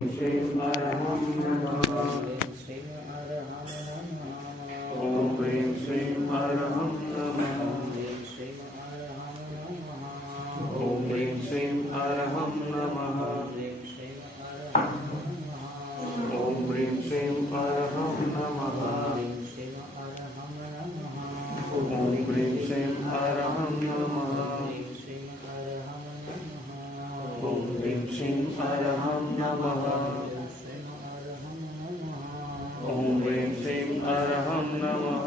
श्रीं अरहं नमः। ॐ ह्रीं श्रीं अरहं नमः। ॐ ह्रीं श्रीं अरहं नमः। ॐ ह्रीं श्रीं अरहं नमः। ॐ ह्रीं श्रीं अरहं नमः। ॐ ह्रीं श्रीं अरहं नमः। ॐ ह्रीं श्रीं अरहं नमः।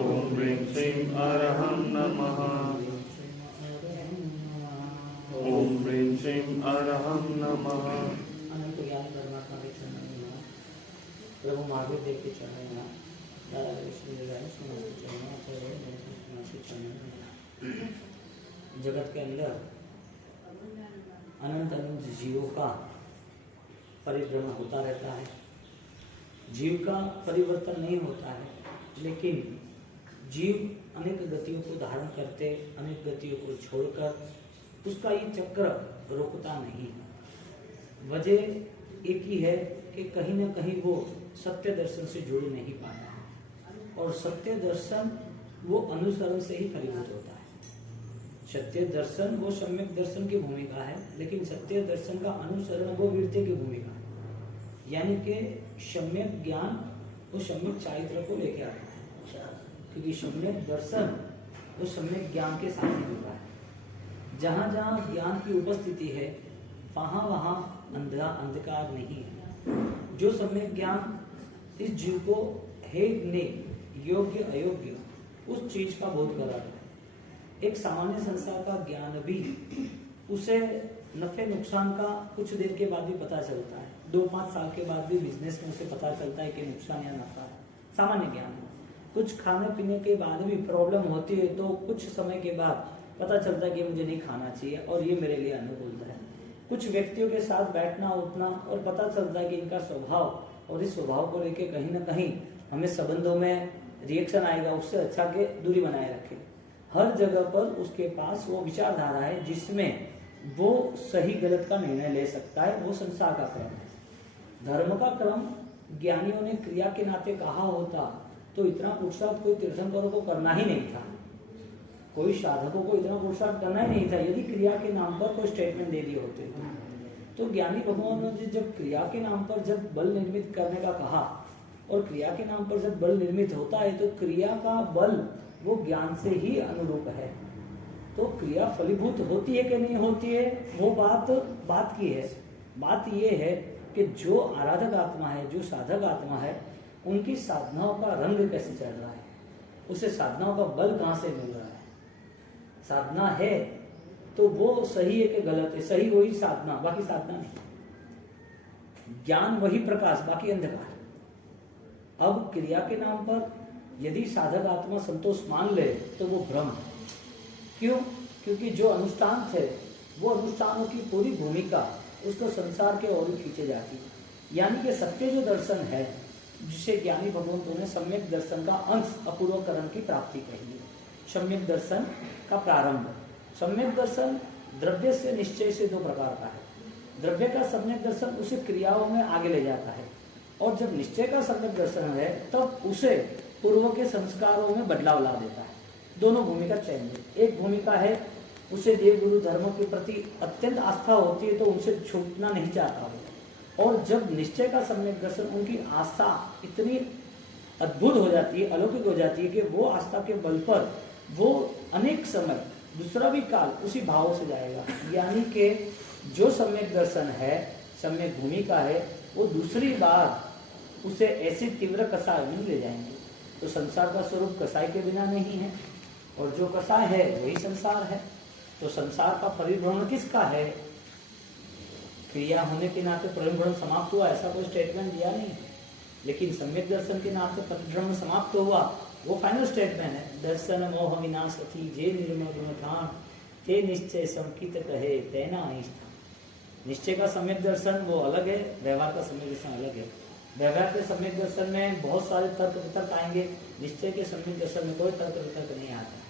ॐ ह्रीं श्रीं अरहं नमः। ॐ ह्रीं श्रीं अरहं नमः। प्रभु महावीर देव के चरण में दादा विष्णु जगत के अंदर अनंत अनंत जीवों का परिभ्रमण होता रहता है। जीव का परिवर्तन नहीं होता है, लेकिन जीव अनेक गतियों को धारण करते, अनेक गतियों को छोड़कर उसका ये चक्र रुकता नहीं है। वजह एक ही है कि कहीं न कहीं वो सत्य दर्शन से जुड़ नहीं पाया, और सत्य दर्शन वो अनुसरण से ही फलीभूत होता है। सत्य दर्शन वो सम्यक दर्शन की भूमिका है, लेकिन सत्य दर्शन का अनुसरण वो वीरते की भूमिका है। यानी कि सम्यक ज्ञान वो सम्यक चारित्र को लेके आता है, क्योंकि सम्यक दर्शन वो सम्यक ज्ञान के साथ ही होता है। जहाँ जहाँ ज्ञान की उपस्थिति है वहाँ वहाँ अंधकार नहीं है। जो सम्यक ज्ञान इस जीव को है ने योग्य अयोग्य उस चीज का बोध कराता है। एक सामान्य संसार का ज्ञान भी उसे नफे नुकसान का कुछ देर के बाद भी पता चलता है। 2-5 साल के बाद भी बिजनेस में उसे पता चलता है कि नुकसान या नफा है, सामान्य ज्ञान है। कुछ खाने पीने के बाद भी प्रॉब्लम होती है तो कुछ समय के बाद पता चलता है कि मुझे नहीं खाना चाहिए और ये मेरे लिए अनुकूलता है। कुछ व्यक्तियों के साथ बैठना उठना और पता चलता है कि इनका स्वभाव और इस स्वभाव को लेके कहीं ना कहीं हमें संबंधों में रिएक्शन आएगा, उससे अच्छा के दूरी बनाए रखें। हर जगह पर उसके पास वो विचारधारा है जिसमें वो सही गलत का निर्णय ले सकता है। वो संसार का क्रम है। धर्म का क्रम ज्ञानियों ने क्रिया के नाते कहा होता तो इतना पुरुषार्थ कोई तीर्थंकरों को करना ही नहीं था, कोई साधकों को इतना पुरुषार्थ करना ही नहीं था। यदि क्रिया के नाम पर कोई स्टेटमेंट दे दिए होते तो ज्ञानी भगवान ने जब क्रिया के नाम पर जब बल निर्मित करने का कहा, और क्रिया के नाम पर जब बल निर्मित होता है तो क्रिया का बल वो ज्ञान से ही अनुरूप है। तो क्रिया फलीभूत होती है कि नहीं होती है वो बात की है। बात ये है कि जो आराधक आत्मा है, जो साधक आत्मा है, उनकी साधनाओं का रंग कैसे चल रहा है, उसे साधनाओं का बल कहाँ से मिल रहा है। साधना है तो वो सही है कि गलत है, सही वही साधना, बाकी साधना नहीं। ज्ञान वही प्रकाश, बाकी अंधकार। अब क्रिया के नाम पर यदि साधक आत्मा संतोष मान ले तो वो भ्रम है। क्यों? क्योंकि जो अनुष्ठान थे वो अनुष्ठानों की पूरी भूमिका उसको संसार के ओर खींचे जाती है। यानी कि सत्य जो दर्शन है, जिसे ज्ञानी भगवंतों ने सम्यक दर्शन का अंश अपूर्वकरण की प्राप्ति कही है। सम्यक दर्शन का प्रारंभ। सम्यक दर्शन द्रव्य से निश्चय से 2 प्रकार का है। द्रव्य का सम्यक दर्शन उसे क्रियाओं में आगे ले जाता है, और जब निश्चय का सम्यक दर्शन है तब उसे पूर्व के संस्कारों में बदलाव ला देता है। दोनों भूमिका चयन है। एक भूमिका है उसे देव गुरु धर्मों के प्रति अत्यंत आस्था होती है तो उनसे छूटना नहीं चाहता हो, और जब निश्चय का सम्यक दर्शन उनकी आस्था इतनी अद्भुत हो जाती है, अलौकिक हो जाती है कि वो आस्था के बल पर वो अनेक समय दूसरा भी काल उसी भाव से जाएगा। यानी कि जो सम्यक दर्शन है, सम्यक भूमिका है, वो दूसरी बार उसे ऐसी तीव्र कसाय में ले जाएंगे। तो संसार का स्वरूप कसाय के बिना नहीं है, और जो कसाय है वही संसार है। तो संसार का परिभ्रमण किसका है? क्रिया होने के नाते परिभ्रमण समाप्त हुआ ऐसा कोई स्टेटमेंट दिया नहीं, लेकिन सम्यक दर्शन के नाते परिभ्रमण समाप्त हुआ वो फाइनल स्टेटमेंट है। दर्शन मोह विनाश थी जे निर्मल गुण ठान ते निश्चय संकित कहे तेना अनिष्ठा। निश्चय का सम्यक दर्शन वो अलग है, व्यवहार का सम्यक दर्शन अलग है। व्यवहार के सम्यक दर्शन में बहुत सारे तर्क वितर्क आएंगे, निश्चय के सम्यक दर्शन में कोई तर्क वितर्क नहीं आता है।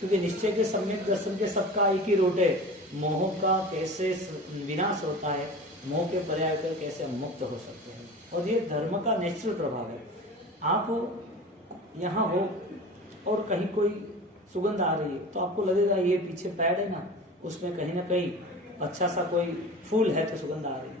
क्योंकि निश्चय के सम्यक दर्शन के सबका एक ही रूट है, मोह का कैसे विनाश होता है, मोह के पर्याय कर कैसे हम मुक्त हो सकते हैं। और ये धर्म का नेचुरल प्रभाव है। आप यहाँ हो और कहीं कोई सुगंध आ रही है तो आपको लगेगा ये पीछे पैड है ना, उसमें कहीं ना कहीं अच्छा सा कोई फूल है तो सुगंध आ रही है।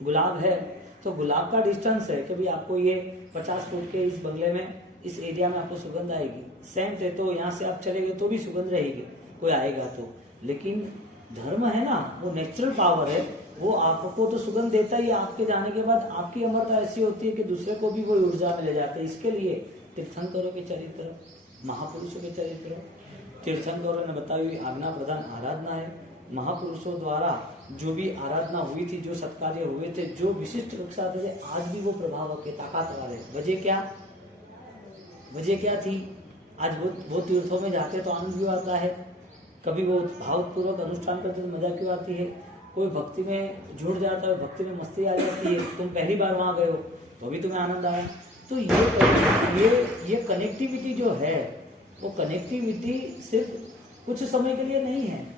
गुलाब है तो गुलाब का डिस्टेंस है कि भाई आपको ये 50 फुट के इस बंगले में, इस एरिया में आपको सुगंध आएगी। सेंट है तो यहाँ से आप चलेंगे तो भी सुगंध रहेगी, कोई आएगा तो। लेकिन धर्म है ना, वो नेचुरल पावर है, वो आपको तो सुगंध देता ही। आपके जाने के बाद आपकी अमरता ऐसी होती है कि दूसरे को भी वो ऊर्जा मिल जाती है। इसके लिए तीर्थंकरों के चरित्र, महापुरुषों के चरित्र, तीर्थंकरों ने बताई हुई आज्ञा प्रधान आराधना है। महापुरुषों द्वारा जो भी आराधना हुई थी, जो सत्कार्य हुए थे, जो विशिष्ट कक्षा थे, आज भी वो प्रभाव के ताकतवर है। वजह क्या थी? आज वो तीर्थों में जाते तो आनंद क्यों आता है? कभी वो भावपूर्वक अनुष्ठान करते तो मजा क्यों आती है? कोई भक्ति में जुड़ जाता है, भक्ति में मस्ती आ जाती है। तुम पहली बार वहां गए हो तो भी तुम्हें आनंद आया। तो ये कनेक्टिविटी जो है, वो कनेक्टिविटी सिर्फ कुछ समय के लिए नहीं है।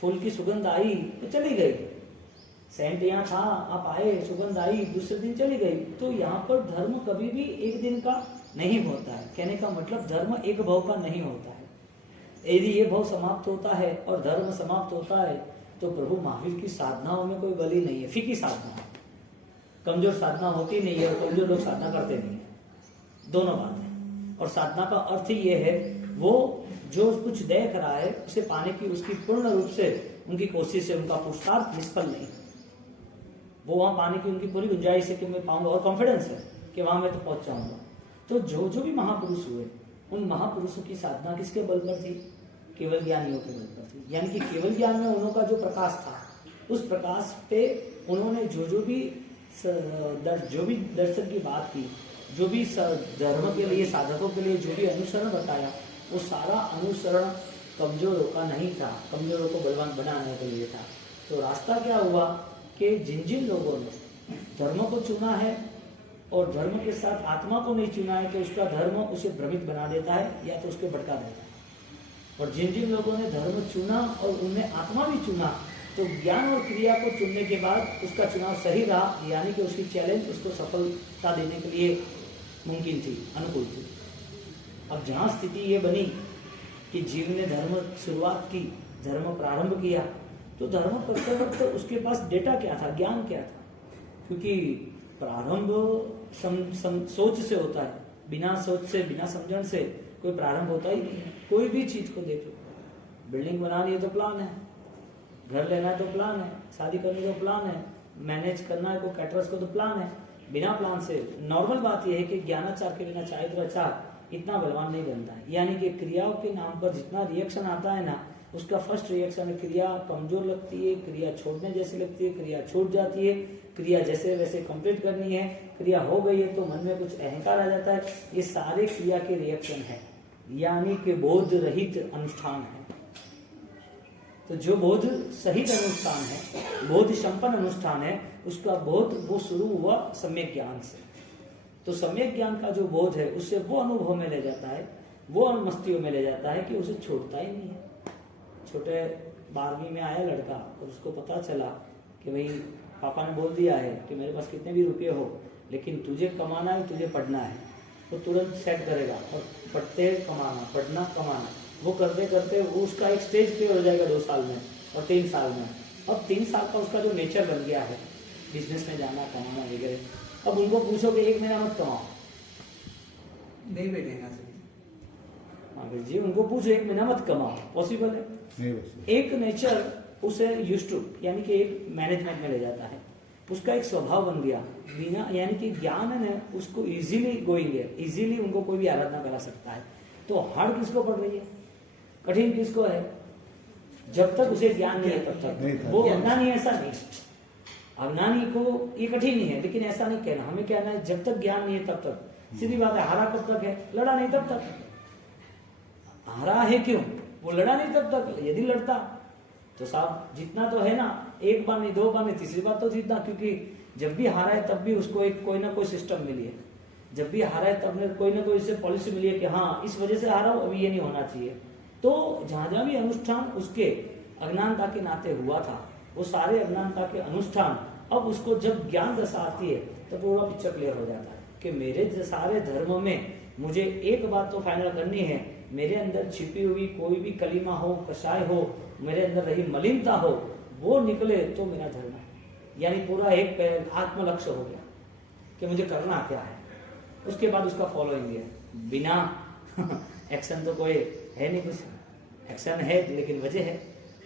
फूल की सुगंध आई तो चली गई, सेंट यहाँ था, आप आए, सुगंध आई, दूसरे दिन चली गई। तो यहाँ पर धर्म कभी भी एक दिन का नहीं होता है। कहने का मतलब धर्म एक भाव का नहीं होता है। यदि ये भाव समाप्त होता है और धर्म समाप्त होता है तो प्रभु महावीर की साधनाओं में कोई बली नहीं है। फीकी साधना, कमजोर साधना होती नहीं है और कमजोर लोग साधना करते नहीं है, दोनों बात है। और साधना का अर्थ ही ये है, वो जो कुछ देख रहा है उसे पाने की उसकी पूर्ण रूप से उनकी कोशिश है, उनका पुरुषार्थ निष्फल नहीं। वो वहां पाने की उनकी पूरी गुंजाइश है कि मैं पाऊंगा, और कॉन्फिडेंस है कि वहां मैं तो पहुंच जाऊंगा। तो जो भी महापुरुष हुए, उन महापुरुषों की साधना किसके बल पर थी? केवल ज्ञानियों के बल पर थी। यानी कि केवल ज्ञान में उन्हों का जो प्रकाश था, उस प्रकाश पे उन्होंने जो भी दर्शन की बात की, जो भी धर्म के लिए, साधकों के लिए जो भी अनुसरण बताया, वो सारा अनुसरण कमजोरों का नहीं था, कमजोरों को बलवान बनाने के लिए था। तो रास्ता क्या हुआ कि जिन लोगों ने धर्म को चुना है और धर्म के साथ आत्मा को नहीं चुना है, तो उसका धर्म उसे भ्रमित बना देता है या तो उसके भटका देता है। और जिन लोगों ने धर्म चुना और उनने आत्मा भी चुना, तो ज्ञान और क्रिया को चुनने के बाद उसका चुनाव सही रहा, यानी कि उसकी चैलेंज उसको सफलता देने के लिए मुमकिन थी, अनुकूल थी। अब जहाँ स्थिति ये बनी कि जीव ने धर्म शुरुआत की, धर्म प्रारंभ किया, तो धर्म करते वक्त उसके पास डेटा क्या था, ज्ञान क्या था? क्योंकि प्रारंभ सोच से होता है, बिना सोच से, बिना समझण से कोई प्रारंभ होता ही नहीं है। कोई भी चीज को देख लो, बिल्डिंग बनानी है तो प्लान है, घर लेना है तो प्लान है, शादी करनी तो प्लान है, मैनेज करना है को कैटरर्स को तो प्लान है। बिना प्लान से नॉर्मल बात यह है कि ज्ञानाचार के बिना चाहे तो अच्छा इतना बलवान नहीं बनता है। यानी कि क्रियाओं के नाम पर जितना रिएक्शन आता है ना, उसका फर्स्ट रिएक्शन है क्रिया कमजोर लगती है, क्रिया छोड़ने जैसी लगती है, क्रिया छूट जाती है, क्रिया जैसे वैसे कंप्लीट करनी है, क्रिया हो गई है तो मन में कुछ अहंकार आ जाता है। ये सारे क्रिया के रिएक्शन है, यानी कि बोध रहित अनुष्ठान है। तो जो बोध सहित अनुष्ठान है, बोध संपन्न अनुष्ठान है, उसका बोध वो शुरू हुआ सम्यक ज्ञान से। तो सम्यक ज्ञान का जो बोध है उससे वो अनुभव में ले जाता है, वो मस्तियों में ले जाता है कि उसे छोड़ता ही नहीं है। छोटे 12वीं में आया लड़का और उसको पता चला कि भाई पापा ने बोल दिया है कि मेरे पास कितने भी रुपये हो, लेकिन तुझे कमाना है, तुझे पढ़ना है, तो तुरंत सेट करेगा और पढ़ते कमाना, पढ़ना कमाना, वो करते करते वो उसका एक स्टेज पे हो जाएगा 2 साल में और 3 साल में। अब 3 साल का उसका जो नेचर बन गया है, बिजनेस में जाना, कमाना वगैरह। अब उनको पूछोगे 1 महीना मत कमाओ, नहीं बैठेगा हाँ जी, उनको पूछो 1 महीना मत कमाओ, पॉसिबल है? एक नेचर उसे यूज्ड टू, यानी कि एक मैनेजमेंट में ले जाता है, उसका एक स्वभाव बन गया बिना, यानी कि ज्ञान है ना, उसको इजीली गोइंग है, इजीली उनको कोई भी आराधना करा सकता है। तो हार्ड किसको पड़ रही है, कठिन किसको है? जब तक उसे ज्ञान नहीं है तब तक वो अज्ञानी, ऐसा नहीं। अज्ञानी को ये कठिन नहीं है, लेकिन ऐसा नहीं कहना, हमें कहना है जब तक ज्ञान नहीं है तब तक। सीधी बात है, हारा कब तक है? लड़ा नहीं तब तक। हारा है क्यों? वो लड़ा नहीं तब तक। यदि लड़ता तो साहब जितना तो है ना, 1 बार नहीं, 2 बार नहीं, तीसरी बार तो जीतना। क्योंकि जब भी हारा है तब भी उसको एक कोई ना कोई सिस्टम मिली है, जब भी हारा है तब कोई ना कोई इससे पॉलिसी मिली है कि हाँ इस वजह से हारा हूं, अभी ये नहीं होना चाहिए। तो जहां जहां भी अनुष्ठान उसके अज्ञानता के नाते हुआ था, वो सारे अज्ञानता के अनुष्ठान अब उसको जब ज्ञान दशा आती है तो पूरा पिक्चर क्लियर हो जाता है कि मेरे सारे धर्म में मुझे एक बात तो फाइनल करनी है, मेरे अंदर छिपी हुई कोई भी कलीमा हो, कषाय हो, मेरे अंदर रही मलिनता हो, वो निकले तो मेरा धर्म है। यानी पूरा एक आत्मलक्ष्य हो गया कि मुझे करना क्या है। उसके बाद उसका फॉलोइंग है, बिना एक्शन तो कोई है नहीं, कुछ एक्शन है लेकिन वजह है।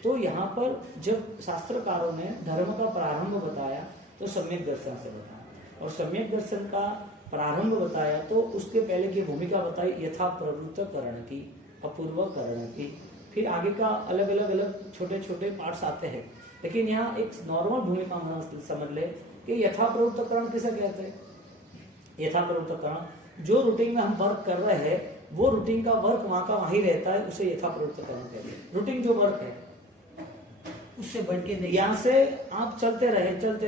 तो यहाँ पर जब शास्त्रकारों ने धर्म का प्रारंभ बताया तो सम्यक दर्शन से बताया, और सम्यक दर्शन का प्रारंभ बताया तो उसके पहले की भूमिका बताई यथा प्रवृत्त करण की, अपूर्व करण की, फिर आगे का अलग अलग छोटे छोटे पार्ट्स आते हैं। लेकिन यहाँ एक नॉर्मल भूमिका हम समझ ले कि यथा प्रवृत्त करण किसे कहते हैं। यथा प्रवृत्त करण, जो रूटीन में हम वर्क कर रहे हैं वो रूटीन का वर्क वहां का वहीं रहता है, उसे यथा प्रवृत्त करण कहते हैं। रूटीन जो वर्क है उससे बढ़ के नहीं। यहाँ से आप चलते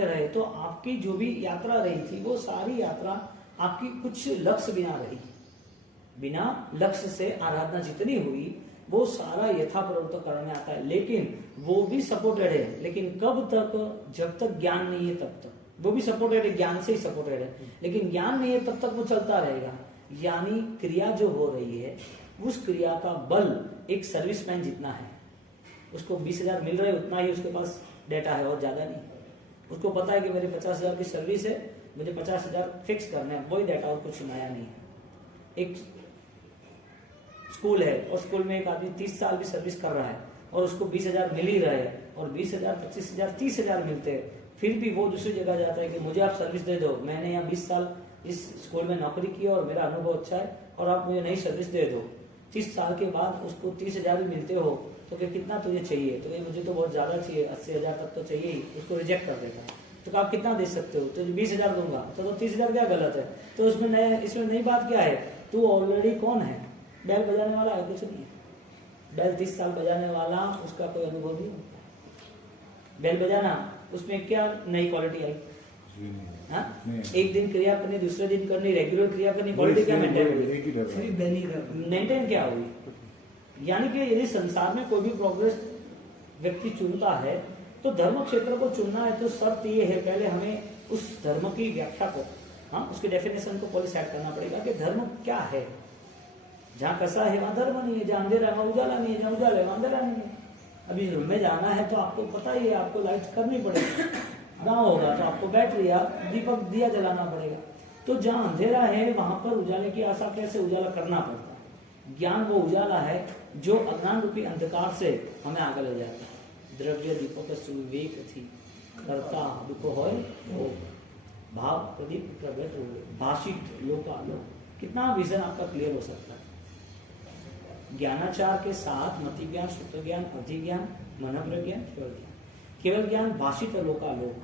रहे तो आपकी जो भी यात्रा रही थी वो सारी यात्रा आपकी कुछ लक्ष्य बिना रही, बिना लक्ष्य से आराधना जितनी हुई वो सारा यथा प्रवृत्त करण में आता है। लेकिन वो भी सपोर्टेड है, लेकिन कब तक, जब तक ज्ञान नहीं है तब तक। वो भी सपोर्टेड है, ज्ञान से ही सपोर्टेड है, लेकिन ज्ञान नहीं है तब तक वो चलता रहेगा। यानी क्रिया जो हो रही है उस क्रिया का बल एक सर्विसमैन जितना है, उसको 20,000 मिल रहे उतना ही उसके पास डेटा है और ज्यादा नहीं। उसको पता है कि मेरे 50,000 की सर्विस है, मुझे 50,000 फिक्स करने हैं, वही डेटा और कुछ नया नहीं है। एक स्कूल है और स्कूल में एक आदमी 30 साल भी सर्विस कर रहा है और उसको 20,000 मिल ही रहा है, और 20,000, 25,000, 30,000 मिलते हैं, फिर भी वो दूसरी जगह जाता है कि मुझे आप सर्विस दे दो, मैंने यहाँ 20 साल इस स्कूल में नौकरी की और मेरा अनुभव अच्छा है और आप मुझे नई सर्विस दे दो। 30 साल के बाद उसको 30,000 भी मिलते हो तो क्या कितना तुझे चाहिए, तो ये मुझे तो बहुत ज्यादा चाहिए, 80,000 तक तो चाहिए ही, उसको रिजेक्ट कर देता है। तो आप कितना दे सकते हो, तो 20,000 दूंगा, तो 30,000 क्या गलत है। तो इसमें नई बात क्या है, तू ऑलरेडी कौन है, बैल बजाने वाला है, कुछ नहीं है। बैल 30 साल बजाने वाला, उसका कोई अनुभव नहीं होता। बैल बजाना, उसमें क्या नई क्वालिटी आई, हाँ? एक दिन क्रिया करनी, दूसरे दिन करनी, रेगुलर क्रिया करनी, क्वालिटी क्या मेंटेन क्या हुई। यानी कि यदि संसार में कोई भी प्रोग्रेस व्यक्ति चुनता है तो धर्म क्षेत्र को चुनना है तो शर्त ये है, पहले हमें उस धर्म की व्याख्या को, हाँ, उसके डेफिनेशन को पहले सेट करना पड़ेगा कि धर्म क्या है। जहाँ कसा है वहां धर्म नहीं है, जहाँ अंधेरा है वहां उजाला नहीं है, जहाँ उजाला है वहां अंधेरा नहीं है। अभी रूम में जाना है तो आपको पता ही है, आपको लाइट करनी पड़ेगी। गाँव होगा तो आपको बैटरी या दीपक दिया जलाना पड़ेगा। तो जहाँ अंधेरा है वहां पर उजाले की आशा कैसे उजाला करना पड़ता है। ज्ञान वो उजाला है जो अज्ञान रूपी अंधकार से हमें आगे ले जाता है। द्रव्य दीपक सुविवेक थी करता दुख होय वो भाव प्रदीप प्रगट हो भाषित लोकालोक। कितना विजन आपका क्लियर हो सकता है। ज्ञानाचार के साथ मति ज्ञान, सूत्र ज्ञान, अधि ज्ञान, मन प्रज्ञान, केवल ज्ञान। केवल ज्ञान भाषित लोकालोक।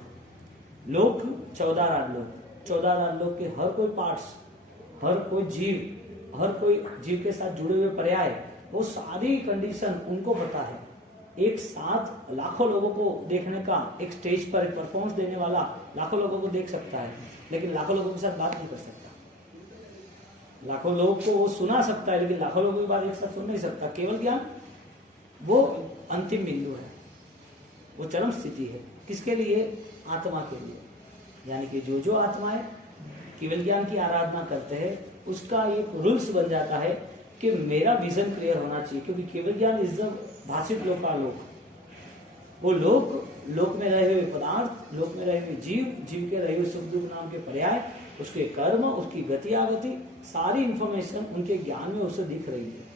लोक 14 राजलोक, 14 राजलोक के हर कोई पार्ट्स, हर कोई जीव के साथ जुड़े हुए पर्याय, वो सारी कंडीशन उनको पता है। एक साथ लाखों लोगों को देखने का, एक स्टेज पर एक परफॉर्मेंस देने वाला लाखों लोगों को देख सकता है, लेकिन लाखों लोगों के साथ बात नहीं कर सकता। लाखों लोगों को वो सुना सकता है, लेकिन लाखों लोगों की बात एक साथ सुन नहीं सकता। केवल ज्ञान वो अंतिम बिंदु है, वो चरम स्थिति है। किसके लिए? आत्मा के लिए। यानी कि जो आत्माएं केवल ज्ञान की आराधना करते हैं उसका एक रूल्स बन जाता है कि मेरा विजन क्लियर होना चाहिए, क्योंकि केवल ज्ञान इज द भाषित लोकालोक। वो लोक में रहे हुए पदार्थ, लोक में रहे हुए जीव के रहे हुए सुख दुख नाम के पर्याय, उसके कर्म, उसकी गति आगति, सारी इंफॉर्मेशन उनके ज्ञान में उसे दिख रही है।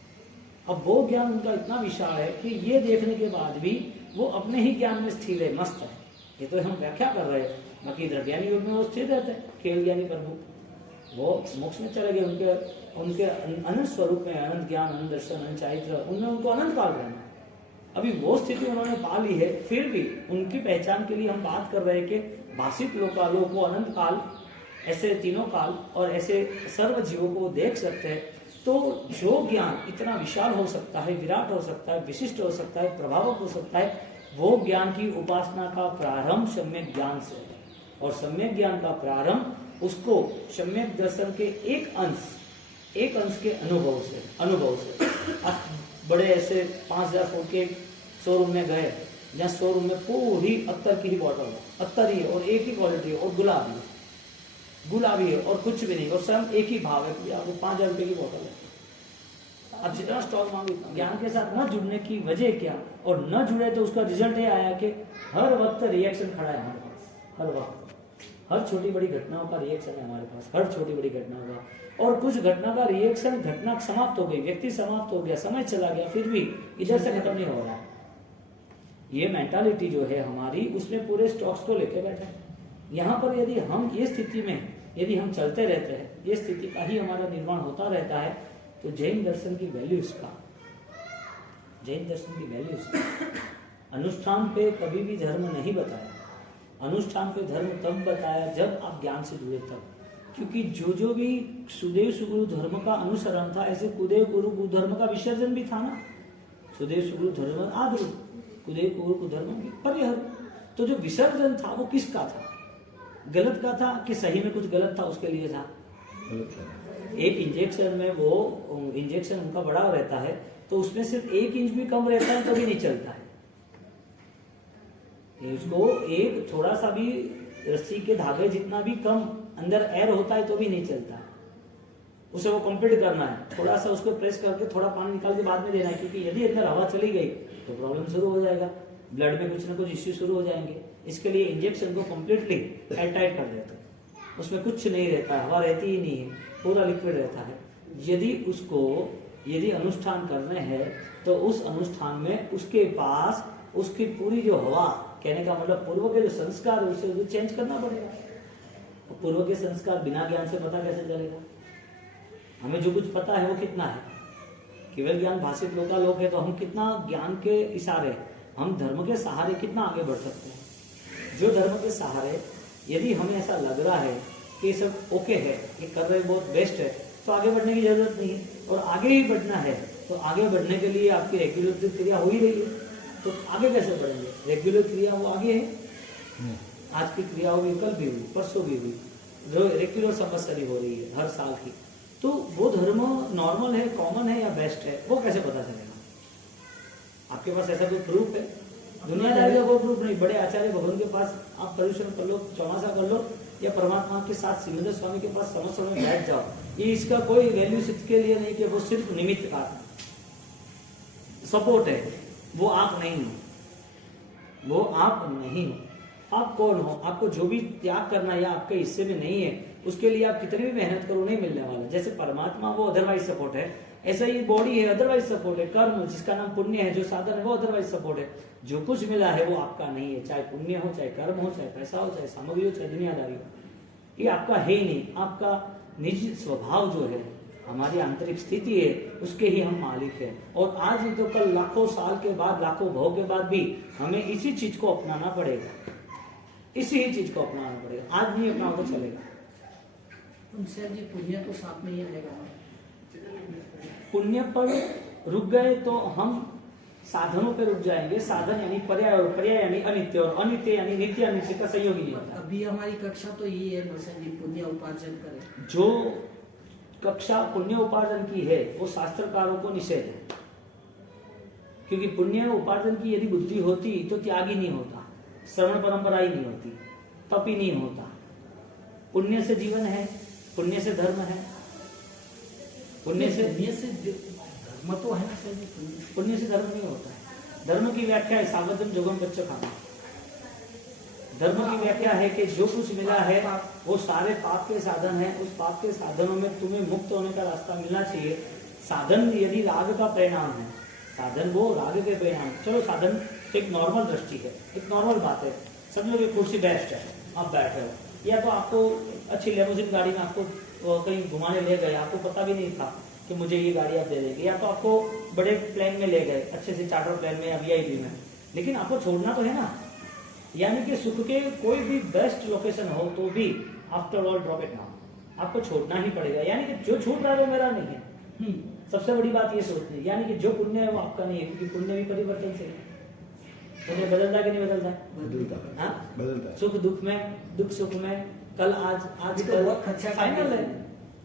अब वो ज्ञान उनका इतना विशाल है कि ये देखने के बाद भी वो अपने ही ज्ञान में स्थिर है, मस्त है। ये तो हम व्याख्या कर रहे हैं, बाकी द्रव्यानी योग में वो स्थिर रहते हैं। केवल ज्ञानी प्रभु वो मोक्ष में चले गए, उनके अनंत स्वरूप में, अनंत ज्ञान, अनंत दर्शन, अनंत चारित्र, उनमें उनको अनंत काल रहना। अभी वो स्थिति उन्होंने पा ली है, फिर भी उनकी पहचान के लिए हम बात कर रहे हैं कि भाषित लोकालोक, वो अनंत काल, ऐसे तीनों काल और ऐसे सर्व जीवों को देख सकते हैं। तो जो ज्ञान इतना विशाल हो सकता है, विराट हो सकता है, विशिष्ट हो सकता है, प्रभावक हो सकता है, वो ज्ञान की उपासना का प्रारंभ सम्यक ज्ञान से है। और सम्यक ज्ञान का प्रारंभ उसको सम्यक दर्शन के एक अंश के अनुभव से। आप बड़े ऐसे 5,000 फुट के शोरूम में गए, जहाँ शोरूम में पूरी अत्तर की ही बॉटल है, अत्तर ही है और एक ही क्वालिटी है और गुलाबी है और कुछ भी नहीं, और स्वयं एक ही भाव है कि आपको 5,000 रुपये की बॉटल है। अब जितना स्टॉक मांगो इतना। ज्ञान के साथ न जुड़ने की वजह क्या, और न जुड़े तो उसका रिजल्ट ये आया कि हर वक्त रिएक्शन खड़ा है हमारे पास, हर वक्त हर छोटी बड़ी घटनाओं का रिएक्शन है हमारे पास, हर छोटी बड़ी घटनाओं का। और कुछ घटना का रिएक्शन, घटना समाप्त हो गई, व्यक्ति समाप्त हो गया, समय चला गया, फिर भी इधर से खत्म नहीं हो रहा है। ये मेंटालिटी जो है हमारी, उसमें पूरे स्टॉक्स को लेके बैठे हैं। यहाँ पर यदि हम ये स्थिति में यदि हम चलते रहते हैं, ये स्थिति का ही हमारा निर्माण होता रहता है, तो जैन दर्शन की वैल्यू इसका, जैन दर्शन की वैल्यू इसका। अनुष्ठान पे कभी भी धर्म नहीं बताया, अनुष्ठान पे धर्म तब बताया जब आप ज्ञान से जुड़े तब। क्योंकि जो भी सुदेव सुगुरु धर्म का अनुसरण था, ऐसे कुदेव गुरु धर्म का विसर्जन भी था ना। सुदेव सुगुरु धर्म आदरु, कुदेव गुरु कुधर्म परिहर। तो जो विसर्जन था वो किसका था? गलत का था कि सही में कुछ गलत था उसके लिए था? एक इंजेक्शन में वो इंजेक्शन उनका बड़ा रहता है, तो उसमें सिर्फ 1 इंच भी कम रहता है तो भी नहीं चलता है। उसको एक थोड़ा सा भी रस्सी के धागे जितना भी कम अंदर एयर होता है तो भी नहीं चलता है। उसे वो कंप्लीट करना है, थोड़ा सा उसको प्रेस करके थोड़ा पानी निकाल के बाद में देना है, क्योंकि यदि अंदर हवा चली गई तो प्रॉब्लम शुरू हो जाएगा, ब्लड में कुछ ना कुछ इश्यू शुरू हो जाएंगे। इसके लिए इंजेक्शन को कंप्लीटली एयरटाइट कर देते हैं, उसमें कुछ नहीं रहता है, हवा रहती ही नहीं है, पूरा लिक्विड रहता है। यदि अनुष्ठान करने हैं तो उस अनुष्ठान में उसके पास उसकी पूरी जो हवा, कहने का मतलब पूर्व के जो संस्कार है उसे चेंज करना पड़ेगा। पूर्व के संस्कार बिना ज्ञान से पता कैसे चलेगा? हमें जो कुछ पता है वो कितना है, केवल ज्ञान भाषित लोकालोक है, तो हम कितना ज्ञान के इशारे, हम धर्म के सहारे कितना आगे बढ़ सकते हैं। जो धर्म के सहारे यदि हमें ऐसा लग रहा है कि ये सब ओके है, ये कर रहे बहुत बेस्ट है, तो आगे बढ़ने की जरूरत नहीं है। और आगे ही बढ़ना है तो आगे बढ़ने के लिए आपकी रेगुलर क्रिया हो ही रही है, तो आगे कैसे बढ़ेंगे? रेगुलर क्रिया वो आगे है, आज की क्रिया हुई, कल भी हुई, परसों भी हुई, जो रेगुलर संवत्सरी हो रही है हर साल की। तो वो धर्म नॉर्मल है, कॉमन है या बेस्ट है, वो कैसे पता चलेगा? आपके पास ऐसा कोई प्रूफ है? दुनियादारी का कोई प्रूफ नहीं। बड़े आचार्य भगवान के पास आप परिश्रम कर लो, चौमासा कर लो, या परमात्मा के साथ सिमंदर स्वामी के पास समय में बैठ जाओ, ये इसका कोई वैल्यू सिद्ध के लिए नहीं कि वो सिर्फ निमित्त का सपोर्ट है, वो आप नहीं हो, वो आप नहीं हो। आप कौन हो? आपको जो भी त्याग करना या आपके हिस्से में नहीं है, उसके लिए आप कितनी भी मेहनत करो नहीं मिलने वाला। जैसे परमात्मा वो अदरवाइज सपोर्ट है, ऐसा ही बॉडी है अदरवाइज सपोर्ट है, कर्म जिसका नाम पुण्य है, जो साधन है वो अदरवाइज सपोर्ट है। जो कुछ मिला है वो आपका नहीं है, चाहे पुण्य हो, चाहे कर्म हो, चाहे पैसा हो, चाहे सामग्री हो, चाहे दुनियादारी हो, ये आपका है ही नहीं। आपका निजी स्वभाव जो है, हमारी आंतरिक स्थिति है, उसके ही हम मालिक हैं। और आज नहीं तो कल, लाखों साल के बाद, लाखों भव के बाद भी हमें इसी चीज को अपनाना पड़ेगा, इसी ही चीज को अपनाना पड़ेगा। आज नहीं अपनाओ तो चलेगा। उनसे जी पुण्य तो साथ में ही आएगा। पुण्य पर रुक गए तो हम साधनों पे रुक जाएंगे। साधन यानी पर्याय, और पर्याय यानी अनित्य, और अनित्य यानी नित्य अनित्य का संयोग ही होता है। अभी हमारी कक्षा तो यही है जी, पुण्य उपार्जन करें। जो कक्षा पुण्य उपार्जन की है वो शास्त्रकारों को निषेध है, क्योंकि पुण्य उपार्जन की यदि बुद्धि होती तो त्याग ही नहीं होता, श्रवण परंपरा ही नहीं होती, तप ही नहीं होता। पुण्य से जीवन है, पुण्य से धर्म है, पुण्य से धर्म तो है ना सर जी, पुण्य से धर्म नहीं होता है। धर्म की व्याख्या है सावधम जोगम बच्च खाना। धर्म की व्याख्या है कि जो कुछ मिला है वो सारे पाप के साधन है, उस पाप के साधनों में तुम्हें मुक्त होने का रास्ता मिलना चाहिए। साधन यदि राग का परिणाम है, साधन वो राग के परिणाम, चलो साधन एक नॉर्मल दृष्टि है, एक नॉर्मल बात है, समझो कि कुर्सी बेस्ट है, आप बैठे हो, या तो आपको अच्छी लेमोजिन गाड़ी में आपको कहीं घुमाने ले गए, आपको पता भी नहीं था कि मुझे ये गाड़ी आप दे देंगे, या तो आपको बड़े प्लेन में ले गए, अच्छे से चार्टर प्लेन में या वीआईपी में, लेकिन आपको छोड़ना तो है ना। यानी कि सुख के कोई भी बेस्ट लोकेशन हो तो भी after all drop it now, आपको छोड़ना ही पड़ेगा। यानी कि जो छूट रहा है वो मेरा नहीं है। सबसे बड़ी बात ये सोचनी है, यानी कि जो पुण्य है वो आपका नहीं है, क्योंकि पुण्य भी परिवर्तन से है। पुण्य बदलता है कि नहीं बदलता है? बदलता। सुख दुख में, दुख सुख में, कल आज कल फाइनल है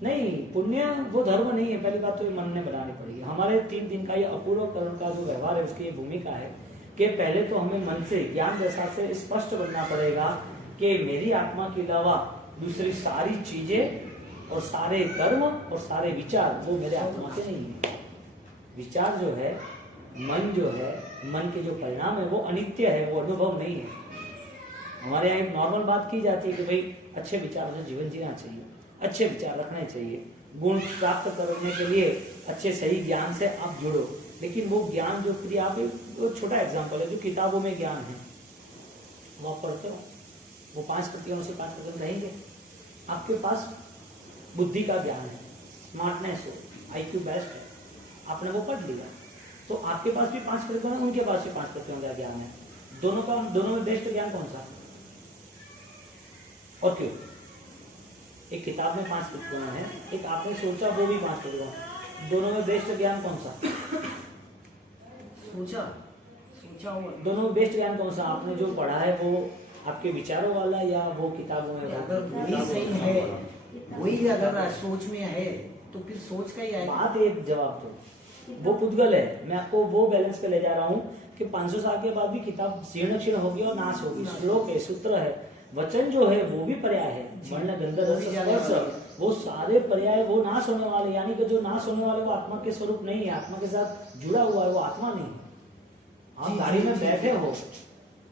नहीं। पुण्य वो धर्म नहीं है, पहली बात तो ये मन में बनानी पड़ेगी। हमारे 3 दिन का ये अपूर्व करण का जो व्यवहार है, उसकी ये भूमिका है, कि पहले तो हमें मन से ज्ञान दशा से स्पष्ट बनना पड़ेगा कि मेरी आत्मा के अलावा दूसरी सारी चीजें और सारे कर्म और सारे विचार वो मेरे आत्मा के नहीं है। विचार जो है, मन जो है, मन के जो परिणाम है वो अनित्य है, वो अनुभव नहीं है। हमारे यहाँ एक नॉर्मल बात की जाती है कि भाई अच्छे विचार से जीवन जीना चाहिए, अच्छे विचार रखने चाहिए, गुण प्राप्त करने के लिए अच्छे सही ज्ञान से आप जुड़ो। लेकिन वो ज्ञान जो यदि आप, वो छोटा एग्जांपल है, जो किताबों में ज्ञान है वो आप पढ़ते हो, वो 5 प्रतियों से 5 प्रतियों रहेंगे। आपके पास बुद्धि का ज्ञान है, स्मार्टनेस हो, IQ बेस्ट है, आपने वो पढ़ लिया, तो आपके पास भी 5 प्रतियों है, उनके पास भी 5 प्रतियों का ज्ञान है। दोनों में बेस्ट ज्ञान कौन सा? और क्यों? एक किताब में 5 प्रतियों है, एक आपने सोचा वो भी 5 प्रतियों, दोनों में बेस्ट ज्ञान कौन सा? सोचा हुआ। दोनों में बेस्ट ज्ञान कौन सा? आपने जो पढ़ा है वो आपके विचारों वाला या वो किताबों में? अगर वही सही है, वही अगर सोच में है तो फिर सोच का ही आएगा। बात एक जवाब दो, वो पुद्गल है। मैं आपको वो बैलेंस पे ले जा रहा हूँ कि 500 साल के बाद भी किताब जीर्ण क्षीर्ण होगी और नाश होगी। श्लोक है, सूत्र है, वचन जो है वो भी पर्याय है, वर्ण गंध रस स्पर्श, वो सारे पर्याय वो नाश होने वाले, यानी कि जो नाश होने वाले वो आत्मा के स्वरूप नहीं है, आत्मा के साथ जुड़ा हुआ है, वो आत्मा नहीं है। आप गाड़ी में बैठे हो,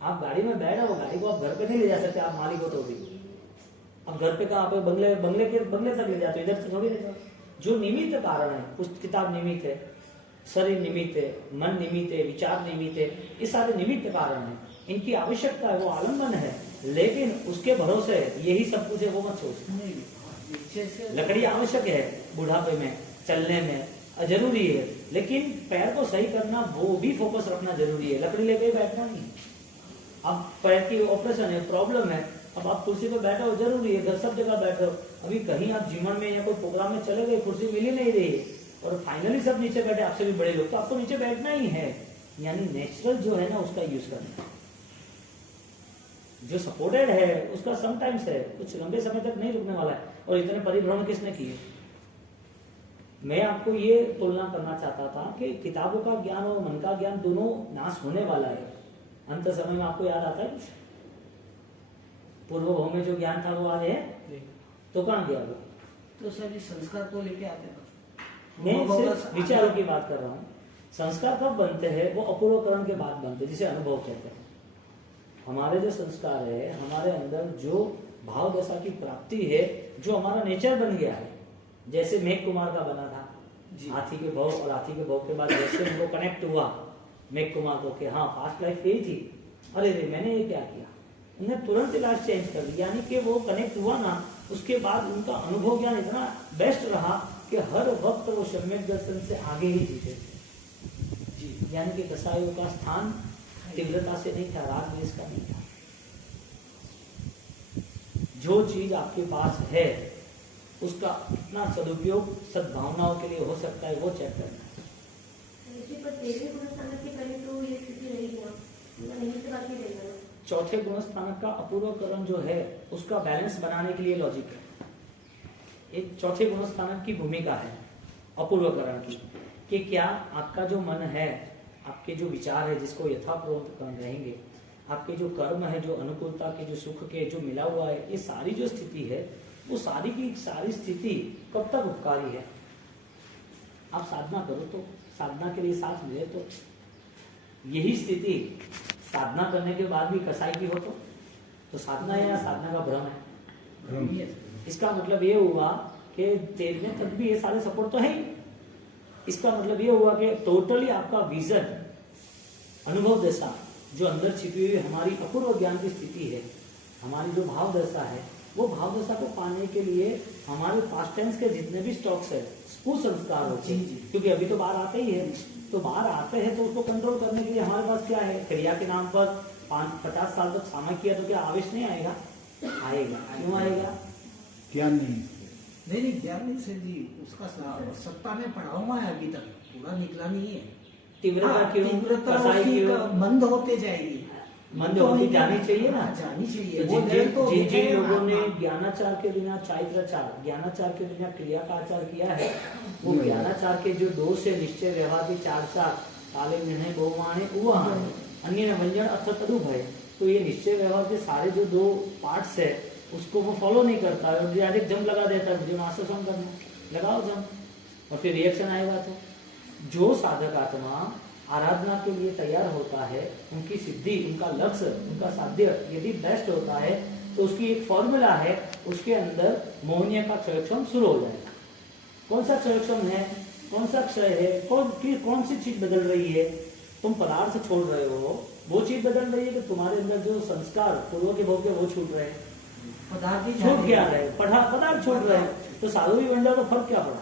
आप गाड़ी में बैठे हो, गाड़ी को आप घर पे नहीं ले जा सकते, आप मालिक हो तो भी। अब घर पे कहाँ पे? बंगले तक ले जाते हो, इधर से थोड़ी ले जाओ। जो निमित्त कारण है, उस किताब निमित्त है, शरीर निमित्त है, मन निमित्त है, विचार निमित्त है, ये सारे निमित्त कारण है, इनकी आवश्यकता है, वो आलम्बन है, लेकिन उसके भरोसे यही सब कुछ है वो मत सोच। लकड़ी आवश्यक है बुढ़ापे में, चलने में जरूरी है, लेकिन पैर को सही करना वो भी फोकस रखना जरूरी है, लकड़ी लेके बैठना नहीं। अब पैर की ऑपरेशन है, प्रॉब्लम है, अब आप कुर्सी पे बैठे हो, जरूरी है, घर सब जगह बैठे हो। अभी कहीं आप जीवन में या कोई प्रोग्राम में चले गए, कुर्सी मिल ही नहीं रही और फाइनली सब नीचे बैठे, आपसे भी बड़े लोग, तो आपको नीचे बैठना ही है। यानी नेचुरल जो है ना उसका यूज करना, जो सपोर्टेड है उसका समटाइम्स है, कुछ लंबे समय तक नहीं रुकने वाला है। और इतने परिभ्रमण किसने किए? मैं आपको ये तुलना करना चाहता था कि किताबों का ज्ञान और मन का ज्ञान दोनों नाश होने वाला है। अंत समय में आपको याद आता है पूर्व भाव में जो ज्ञान था वो आज है, तो कहाँ गया वो? तो सभी संस्कार को लेके आते हैं। मैं सिर्फ विचारों की बात कर रहा हूँ। संस्कार कब बनते हैं? वो अपूर्वकरण के बाद बनते हैं, जिसे अनुभव कहते हैं। हमारे जो संस्कार है, हमारे अंदर जो भाव दशा की प्राप्ति है, जो हमारा नेचर बन गया है, जैसे मेघ कुमार का बना था, हाथी के भाव और हाथी के भाव के बाद जैसे उनको कनेक्ट हुआ मेघ कुमार को कि हाँ पास्ट लाइफ यही थी, अरे रे मैंने ये क्या किया, उन्हें तुरंत लाइफ चेंज कर दी। यानी कि वो कनेक्ट हुआ ना, उसके बाद उनका अनुभव ज्ञान इतना बेस्ट रहा कि हर वक्त वो सम्यक दर्शन से आगे ही जीते। यानी कि दशायों का स्थान तीव्रता से नहीं था, राग द्वेष का नहीं था। जो चीज आपके पास है उसका कितना सदुपयोग सद्भावनाओं के लिए हो सकता है वो चेक करना है। चौथे गुण स्थानक का अपूर्वकरण जो है उसका बैलेंस बनाने के लिए लॉजिक है। एक चौथे गुण स्थानक की भूमिका है अपूर्वकरण की, कि क्या आपका जो मन है, आपके जो विचार है जिसको यथापूर्वक रहेंगे, आपके जो कर्म है, जो अनुकूलता के, जो सुख के, जो मिला हुआ है, ये सारी जो स्थिति है वो सारी की सारी स्थिति कब तक उपकारी है? आप साधना करो तो, साधना के लिए साथ मिले तो, यही स्थिति साधना करने के बाद भी कसाई की हो तो साधना है या साधना का भ्रम है? इसका मतलब ये हुआ कि तैरने तक भी ये सारे सपोर्ट तो है ही। इसका मतलब ये हुआ कि टोटली आपका विजन, अनुभव दशा जो अंदर छिपी हुई हमारी अपूर्व ज्ञान की स्थिति है, हमारी जो भाव दशा है, वो भाव दशा को पाने के लिए हमारे पास्ट टेंस के जितने भी स्टॉक्स है कुसंस्कार होते हैं, क्योंकि अभी तो बाहर आते ही है, तो बाहर आते हैं तो उसको कंट्रोल करने के लिए हमारे पास क्या है? क्रिया के नाम पर 50 साल तक सामय किया तो क्या आवेश नहीं आएगा? आएगा। क्यों आएगा? ज्ञान नहीं, ज्ञान नहीं सर जी, उसका सत्ता में पढ़ा हुआ है, अभी तक पूरा निकला नहीं है। तीव्रता क्यों? तीव्रता कसाई क्यों? मंद होते जाएगी, मंद होती जानी चाहिए ना, जानी चाहिए। तो जिन लोगों ने ज्ञानाचार के बिना चारित्राचार, ज्ञानाचार के बिना क्रिया का आचार किया है, वो ज्ञानाचार के जो दोष है, निश्चय व्यवहार के 4 काले निर्णय बहुमाने हुआ, अन्य व्यंजन अथ तदु भय, तो ये निश्चय व्यवहार के सारे जो 2 पार्ट्स है उसको वो फॉलो नहीं करता है और डायरेक्ट जंप लगा देता है, मुझे मास्टर सम करना, लगाओ जंप और फिर रिएक्शन आएगा। तो जो साधक आत्मा आराधना के लिए तैयार होता है, उनकी सिद्धि, उनका लक्ष्य, उनका साध्य यदि बेस्ट होता है तो उसकी एक फॉर्मूला है, उसके अंदर मोहनीय का क्षयक्षम शुरू हो जाएगा। कौन सा क्षयक्षम है, कौन सा क्षय है, कौन सी चीज बदल रही है? तुम पदार्थ छोड़ रहे हो, वो चीज बदल रही है कि तुम्हारे अंदर जो संस्कार पूर्व के भोग के वो छूट रहे हैं? पदार्थ छूट क्या रहे, पदार्थ छूट रहे हैं। तो साधु भी बन जाओ तो फर्क क्या पड़ा?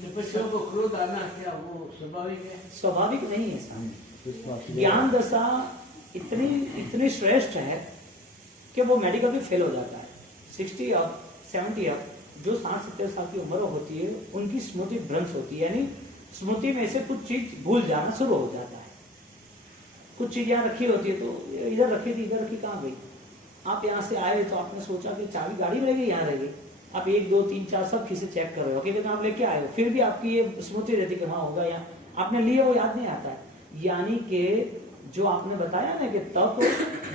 तपस्या को क्रोध आना क्या वो स्वाभाविक है? स्वाभाविक नहीं है सामने। ज्ञान दशा इतनी श्रेष्ठ है कि वो मेडिकल भी फेल हो जाता है। 60 अप 70 अप जो 60-70 साल की उम्र होती है उनकी स्मृति भ्रंश होती है, यानी स्मृति में से कुछ चीज भूल जाना शुरू हो जाता है। कुछ चीज यहाँ रखी होती है तो इधर रखी थी, इधर रखी, कहाँ गई? आप यहाँ से आए तो आपने सोचा कि चाबी गाड़ी में रह गई, यहाँ रह गई। आप 1 2 3 4 सब खीसे चेक कर रहे हो, कि आप लेके आए हो, फिर भी आपकी ये स्मृति रहती कि हाँ होगा, यहाँ आपने लिया वो याद नहीं आता है। यानी कि जो आपने बताया ना कि तप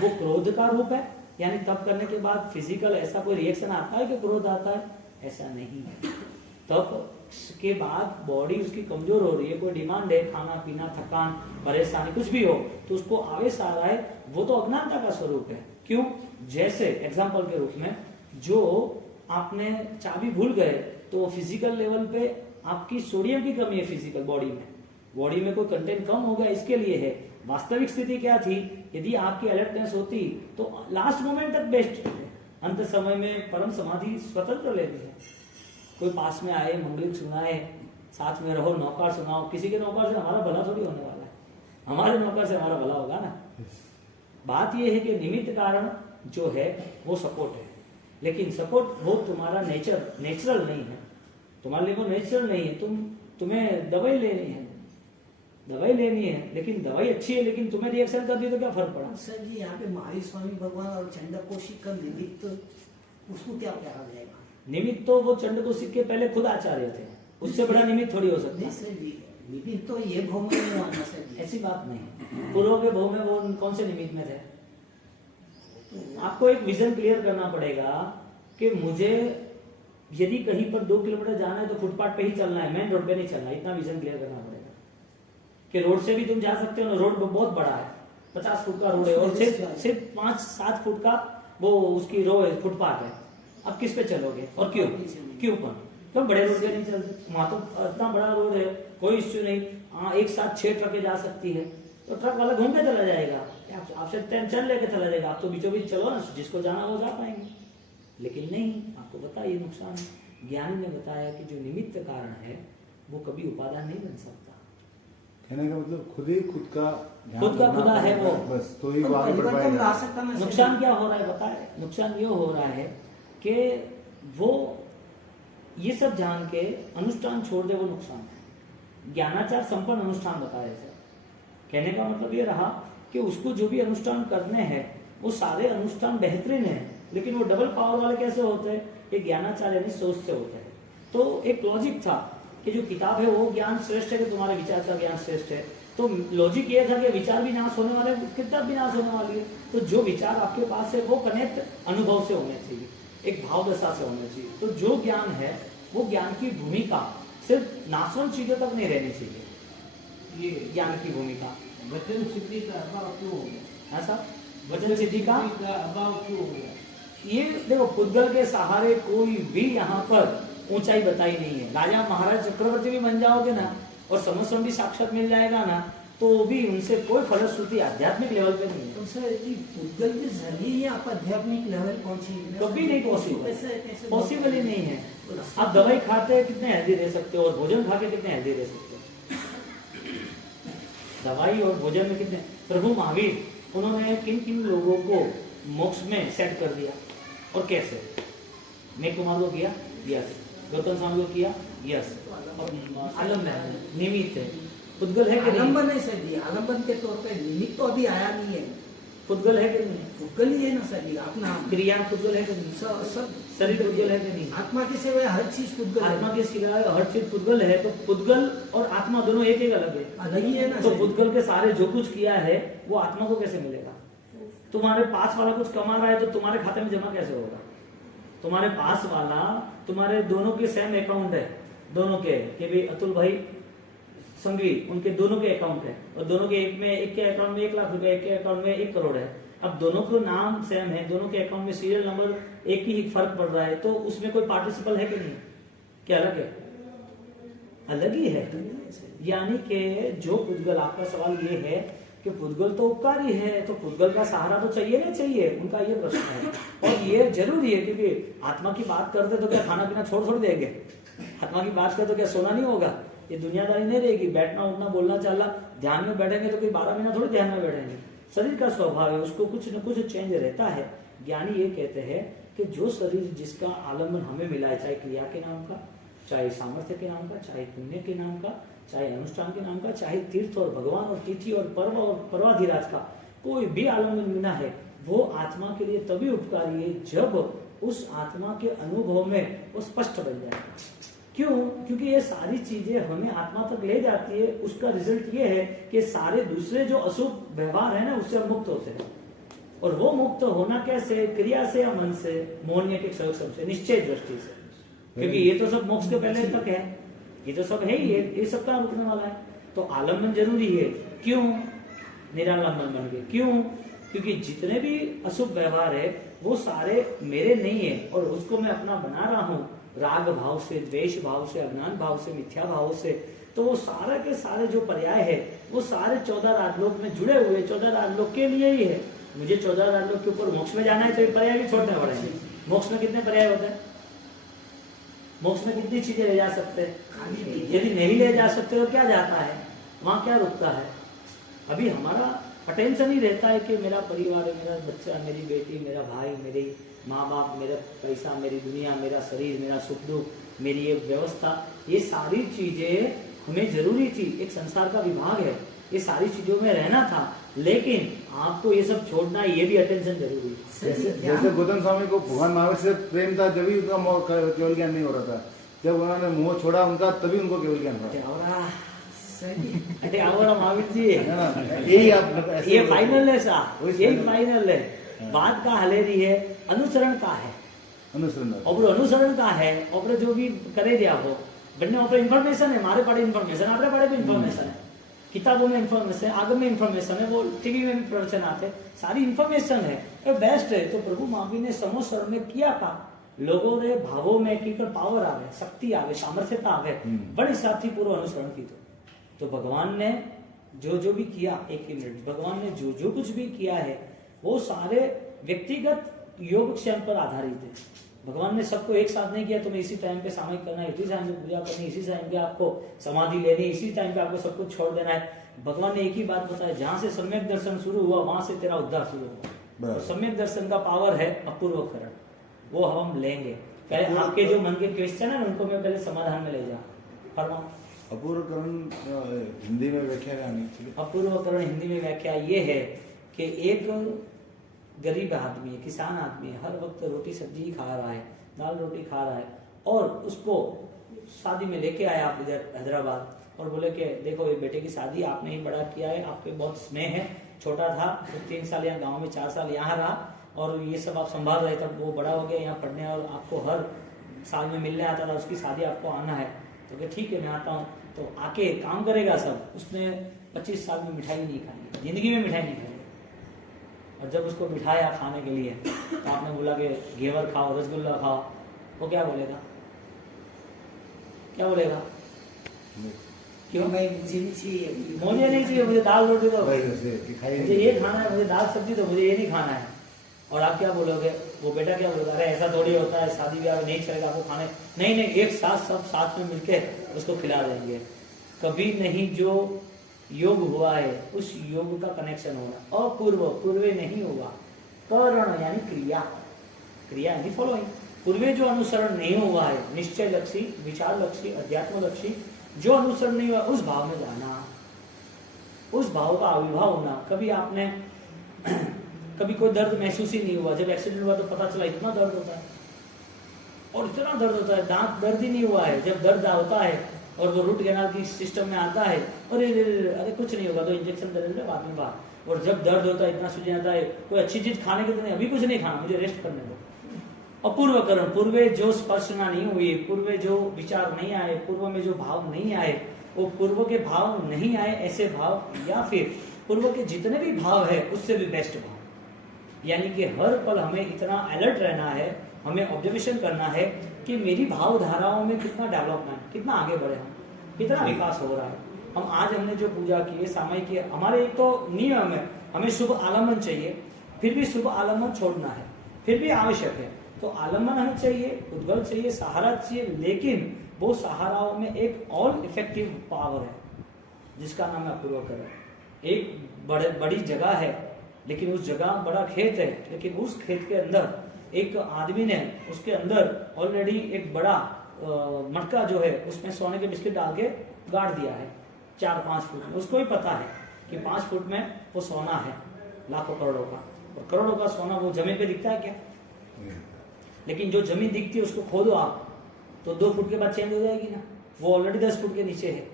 वो क्रोध का रूप है, यानी तप करने के बाद फिजिकल ऐसा कोई रिएक्शन आता है कि क्रोध आता है? ऐसा नहीं है। तप के बाद बॉडी उसकी कमजोर हो रही है, कोई डिमांड है, खाना पीना, थकान, परेशानी कुछ भी हो तो उसको आवेश आ रहा है, वो तो अज्ञानता का स्वरूप है। क्यों? जैसे एग्जाम्पल के रूप में जो आपने चाबी भूल गए तो फिजिकल लेवल पे आपकी सोडियम की कमी है, फिजिकल बॉडी में कोई कंटेंट कम हो गया, इसके लिए है। वास्तविक स्थिति क्या थी? यदि आपकी अलर्टनेस होती तो लास्ट मोमेंट तक बेस्ट है, अंत समय में परम समाधि स्वतंत्र लेनी है। कोई पास में आए, मंगलिक सुनाए, साथ में रहो, नौकर सुनाओ, किसी के नौकर से हमारा भला थोड़ी होने वाला है, हमारे नौकर से हमारा भला होगा ना। बात यह है कि निमित्त कारण जो है वो सपोर्ट है, लेकिन सपोर्ट वो तुम्हारा नेचुरल नहीं है, तुम्हारे लिए वो नेचुरल नहीं है। तुम्हें दवाई लेनी है, लेकिन दवाई अच्छी है, लेकिन तुम्हें रिएक्शन कर दी तो क्या फर्क पड़ा? सर जी यहाँ पे महावीर स्वामी भगवान और चंडकोशिक का निमित्त, उसको क्या कहा जाएगा? निमित्त तो वो चंडकोशिक के पहले खुद आचार्य थे, उससे बड़ा निमित्त थोड़ी हो सकता है। सर जी निमित्त तो ये भव में नहीं आना सर जी। ऐसी बात नहीं, पूर्व के भव में वो कौन से निमित्त में थे? आपको एक विजन क्लियर करना पड़ेगा कि मुझे यदि कहीं पर 2 किलोमीटर जाना है तो फुटपाथ पे ही चलना है, मेन रोड पे नहीं चलना, इतना विजन क्लियर करना पड़ेगा। कि रोड से भी तुम जा सकते हो, रोड बहुत बड़ा है, 50 फुट का रोड है और सिर्फ 5-7 फुट का वो उसकी रो है, फुटपाथ है। अब किस पे चलोगे और क्यों? क्यों बड़े रोड पे नहीं चलते? वहां तो इतना बड़ा रोड है, कोई इश्यू नहीं। हाँ, एक साथ 6 ट्रकें जा सकती है तो ट्रक वाला घूम के चला जाएगा, आपसे टेंशन लेके चला जाएगा। आप तो बीचों बीच चलो ना, जिसको जाना वो जा पाएंगे। लेकिन नहीं, आपको पता ये नुकसान है। ज्ञानी ने बताया कि जो निमित्त कारण है वो कभी उपादान नहीं बन सकता। कहने का मतलब खुद का खुदा है वो, बस तो ही वो आगे बढ़ पाएगा। नुकसान क्या हो रहा है बताए? नुकसान ये हो रहा है कि वो ये सब जान के अनुष्ठान छोड़ दे, वो नुकसान है। ज्ञानाचार संपन्न अनुष्ठान बताए थे। कहने का मतलब ये रहा कि उसको जो भी अनुष्ठान करने हैं वो सारे अनुष्ठान बेहतरीन है, लेकिन वो डबल पावर वाले कैसे होते हैं? एक ज्ञानाचार यानी सोच से होते हैं। तो एक लॉजिक था कि जो किताब है वो ज्ञान श्रेष्ठ है कि तुम्हारे विचार का ज्ञान श्रेष्ठ है। तो लॉजिक ये था कि विचार भी नाश होने वाले, किताब भी नाश होने वाली है। तो जो विचार आपके पास है वो कनेक्ट अनुभव से होने चाहिए, एक भाव दशा से होना चाहिए। तो जो ज्ञान है वो ज्ञान की भूमिका सिर्फ नाशवान चीजों तक नहीं रहनी चाहिए। ये ज्ञान की भूमिका वचन सिद्धि का अभाव क्यों हो गया? ऐसा वचन सिद्धि का अभाव क्यों हो गया? ये देखो, पुद्गल के सहारे कोई भी यहाँ पर ऊंचाई बताई नहीं है। राजा महाराज चक्रवर्ती भी बन जाओगे ना और समस्या भी साक्षात मिल जाएगा ना, तो भी उनसे कोई फलश्रुति आध्यात्मिक लेवल पे नहीं है। तो सर जी पुद्गल के जरिए आप आध्यात्मिक लेवल पहुंचे? कभी नहीं पॉसिबल ही नहीं है। आप दवाई खाते कितने हेल्दी रह सकते हो और भोजन खा के कितने हेल्दी रह सकते हो? दवाई और भोजन में कितने? प्रभु महावीर उन्होंने किन किन लोगों को मोक्ष में सेट कर दिया और कैसे? मेघ कुमार को किया, यस। गौतम स्वामी को किया, यस। और आलम्बन निमित्त है, पुद्गल है कि आलम्बन नहीं सर जी, आलम्बन के तौर पे निमित्त तो अभी आया नहीं है। पुद्गल है कि नहीं? पुद्गल ही है ना शरीर अपना। क्रिया पुद्गल है कि नहीं? सब शरीर पुद्गल है कि नहीं? आत्मा के सिवाय हर चीज पुद्गल है। आत्मा के सिवाय हर चीज पुद्गल है, तो पुद्गल और आत्मा दोनों एक एक अलग है। अलग ही है ना। तो पुद्गल के सारे जो कुछ किया है वो आत्मा को कैसे मिलेगा? तुम्हारे पास वाला कुछ कमा रहा है तो तुम्हारे खाते में जमा कैसे होगा? तुम्हारे पास वाला, तुम्हारे दोनों के सेम अकाउंट है, दोनों के, कि भाई अतुल भाई संघवी, उनके दोनों के अकाउंट है, और दोनों के एक के अकाउंट में 1 लाख रुपए, एक के अकाउंट में 1 करोड़ है। अब दोनों को नाम सेम है, दोनों के अकाउंट में सीरियल नंबर एक ही फर्क पड़ रहा है, तो उसमें कोई पार्टिसिपल है कि नहीं? क्या अलग है? अलग ही है। यानी कि जो पुद्गल, आपका सवाल ये है कि पुद्गल तो उपकारी है, तो पुद्गल का सहारा तो चाहिए ना चाहिए, उनका ये प्रश्न है। और ये जरूरी है, क्योंकि आत्मा की बात करते तो क्या खाना पीना छोड़ देंगे? आत्मा की बात करते तो क्या सोना नहीं होगा? ये दुनियादारी नहीं रहेगी, बैठना उठना बोलना चलना। ध्यान में बैठेंगे तो कोई 12 महीना थोड़ी ध्यान में बैठेंगे। शरीर का स्वभाव है, उसको कुछ न कुछ चेंज रहता है। ज्ञानी ये कहते हैं कि जो शरीर जिसका आलम्बन हमें मिला है, चाहे क्रिया के नाम का, चाहे सामर्थ्य के नाम का, चाहे पुण्य के नाम का, चाहे अनुष्ठान के नाम का, चाहे तीर्थ और भगवान और तिथि और पर्व और पर्वाधिराज का कोई भी आलम्बन मिला है, वो आत्मा के लिए तभी उपकारी है जब उस आत्मा के अनुभव में वो स्पष्ट बन जाएगा। क्यों? क्योंकि ये सारी चीजें हमें आत्मा तक ले जाती है। उसका रिजल्ट ये है कि सारे दूसरे जो अशुभ व्यवहार है ना, उससे हम मुक्त होते हैं। और वो मुक्त होना कैसे? क्रिया से या मन से? मोहनीय के सबसे निश्चय दृष्टि से, क्योंकि ये तो सब मोक्ष के पहले तक है, ये तो सब है ही, ये सब का रुकने वाला है। तो आलम्बन जरूरी है। क्यों? निरालंबन बन गए। क्यों? क्योंकि जितने भी अशुभ व्यवहार है वो सारे मेरे नहीं है, और उसको मैं अपना बना रहा हूँ राग भाव से, द्वेष भाव से, अज्ञान भाव से, मिथ्या भाव से। तो वो सारा के सारे जो पर्याय है वो सारे 14 राजलोक में जुड़े हुए 14 राजलोक के लिए ही है। मुझे 14 राजलोक के ऊपर मोक्ष में जाना है तो ये पर्याय भी छोड़ने पड़ेंगे। मोक्ष में कितने पर्याय होते हैं? मोक्ष में कितनी चीजें ले जा सकते हैं? यदि नहीं ले जा सकते तो क्या जाता है वहां, क्या रुकता है? अभी हमारा अटेंशन ही रहता है कि मेरा परिवार है, मेरा बच्चा, मेरी बेटी, मेरा भाई, मेरी माँ बाप, मेरा पैसा, मेरी दुनिया, मेरा शरीर, मेरा सुख दुख, मेरी ये व्यवस्था, ये सारी चीजें हमें जरूरी थी। एक संसार का विभाग है, ये सारी चीजों में रहना था, लेकिन आपको ये सब छोड़ना है, ये भी अटेंशन जरूरी है। जैसे गौतम स्वामी को भगवान महावीर से प्रेम था, जब भी उनका केवल ज्ञान नहीं हो रहा था। जब उन्होंने मोह छोड़ा उनका, तभी उनको केवल ज्ञान हुआ। अरे आवड़ा महावीर जी, यही आप ये फाइनल है साहब, यही फाइनल है। बात का हलेरी है, अनुसरण का है, अनुसरण का है। और जो भी करे दिया हो बनने ऊपर इन्फॉर्मेशन है, मारे पड़े इन्फॉर्मेशन, आपरे पड़े भी इन्फॉर्मेशन है, किताबों में इन्फॉर्मेशन, आगे में इन्फॉर्मेशन है, वो टीवी में भी प्रवचन आते, सारी इन्फॉर्मेशन है, तो बेस्ट है। तो प्रभु महावीर ने समोसरण में किया था, लोगों ने भावों में की पावर आवे, शक्ति आवे, सामर्थ्यता आवे, बड़े साथी पूर्व अनुसरण की। तो भगवान ने जो जो भी किया, एक ही मिनट, भगवान ने जो जो कुछ भी किया है वो सारे व्यक्तिगत योगक्षेम पर आधारित है। भगवान ने सबको एक साथ नहीं किया, तुम्हें इसी टाइम पे सामयिक करना है, इसी टाइम पे पूजा करनी, इसी टाइम पे आपको समाधि लेनी, इसी टाइम पे आपको सब कुछ छोड़ देना है। भगवान ने एक ही बात बताया, जहां से सम्यक दर्शन शुरू हुआ वहां से तेरा उद्धार शुरू हुआ। तो सम्यक दर्शन का पावर है अपूर्वकरण, वो हम लेंगे। पहले आपके जो मन के क्वेश्चन है उनको मैं पहले समाधान में ले जाऊँ। फरमाओ। अपूर्वकरण हिंदी में व्याख्या करनी। अपूर्वकरण हिंदी में व्याख्या ये है कि एक गरीब आदमी है, किसान आदमी है, हर वक्त रोटी सब्जी खा रहा है, दाल रोटी खा रहा है, और उसको शादी में लेके आया आप इधर हैदराबाद और बोले कि देखो ये बेटे की शादी आपने ही बड़ा किया है, आपके बहुत स्नेह है, छोटा था तो 3 साल यहाँ गाँव में, 4 साल यहाँ रहा, और ये सब आप संभाल रहे, तब वो बड़ा हो गया यहाँ पढ़ने, और आपको हर साल में मिलने आता था, उसकी शादी आपको आना है। तो ठीक है मैं आता हूँ। तो आके काम करेगा सब। उसने 25 साल में मिठाई नहीं खाई, जिंदगी में मिठाई नहीं खाई। और जब उसको बिठाया खाने के लिए तो आपने बोला कि घेवर खाओ, रसगुल्ला खाओ, वो क्या बोलेगा? क्या बोलेगा? क्यों? मुझे नहीं चाहिए, मुझे नहीं चाहिए, मुझे दाल रोटी दो, मुझे ये खाना है, मुझे दाल सब्जी दो, मुझे ये नहीं खाना है। और आप क्या बोलोगे? वो बेटा क्या बोलेगा? अरे ऐसा थोड़ी होता है, शादी ब्याह नहीं चलेगा, आपको खाने नहीं, एक साथ सब साथ में मिलके उसको खिला देंगे। कभी नहीं जो योग हुआ है उस योग का कनेक्शन होना, अपूर्व पूर्वे नहीं हुआ, करण यानी क्रिया, क्रिया यानी फॉलोइंग, पूर्वे जो अनुसरण नहीं हुआ है, निश्चय लक्षी, विचार लक्षी, अध्यात्म लक्षी, जो अनुसरण नहीं हुआ उस भाव में जाना, उस भाव का आविर्भाव होना। कभी आपने कभी कोई दर्द महसूस ही नहीं हुआ, जब एक्सीडेंट हुआ तो पता चला इतना दर्द होता है, और इतना दर्द होता है, दांत दर्द ही नहीं हुआ है। जब दर्द होता है और वो रूट कैनाल की सिस्टम में आता है, अरे कुछ नहीं होगा, तो इंजेक्शन दे देंगे बाद में बाहर। और जब दर्द होता है, इतना सूजन आता है, कोई अच्छी चीज खाने के तो नहीं, अभी कुछ नहीं खाना, मुझे रेस्ट करने दो। अपूर्वकरण, पूर्वे जो स्पर्शना नहीं हुई, पूर्वे जो विचार नहीं आए, पूर्व में जो भाव नहीं आए, वो पूर्व के भाव नहीं आए ऐसे भाव, या फिर पूर्व के जितने भी भाव है उससे भी बेस्ट भाव। यानी कि हर पल हमें इतना अलर्ट रहना है, हमें ऑब्जर्वेशन करना है कि मेरी भाव धाराओं में कितना डेवलपमेंट, कितना आगे बढ़े हम, कितना विकास हो रहा है। हम आज हमने जो पूजा की, सामयिक की, हमारे एक तो नियम है, हमें शुभ आलम्बन चाहिए, फिर भी शुभ आलम्बन छोड़ना है, फिर भी आवश्यक है। तो आलम्बन हमें चाहिए, उद्गल चाहिए, सहारा चाहिए, लेकिन वो सहाराओं में एक ऑल इफेक्टिव पावर है जिसका नाम है अपूर्वकरण। एक बड़ी जगह है, लेकिन उस जगह बड़ा खेत है, लेकिन उस खेत के अंदर एक आदमी ने उसके अंदर ऑलरेडी एक बड़ा मटका जो है उसमें सोने के बिस्किट डाल के गाड़ दिया है 4-5 फुट में। उसको ही पता है कि 5 फुट में वो सोना है लाखों करोड़ों का, और करोड़ों का सोना वो जमीन पे दिखता है क्या? लेकिन जो जमीन दिखती है उसको खोदो आप तो 2 फुट के बाद चेंज हो जाएगी ना, वो ऑलरेडी 10 फुट के नीचे है।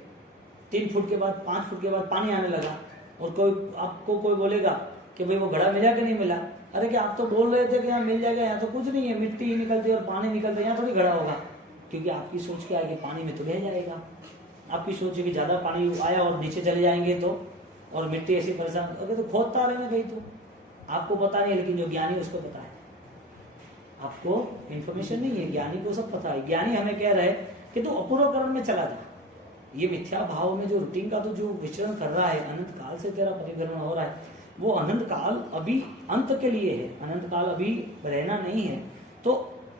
3 फुट के बाद, 5 फुट के बाद पानी आने लगा, और कोई बोलेगा कि भाई वो घड़ा मिला कि नहीं मिला? अरे कि आप तो बोल रहे थे कि यहाँ मिल जाएगा, यहाँ तो कुछ नहीं है, मिट्टी ही निकलती है और पानी निकलता है, यहाँ थोड़ी घड़ा होगा। क्योंकि आपकी सोच क्या है कि पानी में तो बह जाएगा, आपकी सोच है कि ज्यादा पानी आया और नीचे चले जाएंगे तो, और मिट्टी ऐसी परेशान, अगर तो खोदता रहे ना कहीं, तो आपको पता नहीं, लेकिन जो ज्ञानी उसको पता है। आपको इन्फॉर्मेशन नहीं है, ज्ञानी को सब पता है। ज्ञानी हमें कह रहे हैं कि तो अपूर्वकरण में चला जा, ये मिथ्या भाव में जो रूटीन का तो जो विचरण कर रहा है, अनंत काल से तेरा परिभ्रमण हो रहा है, वो अनंत काल अभी अंत के लिए है, अनंत काल अभी रहना नहीं है। तो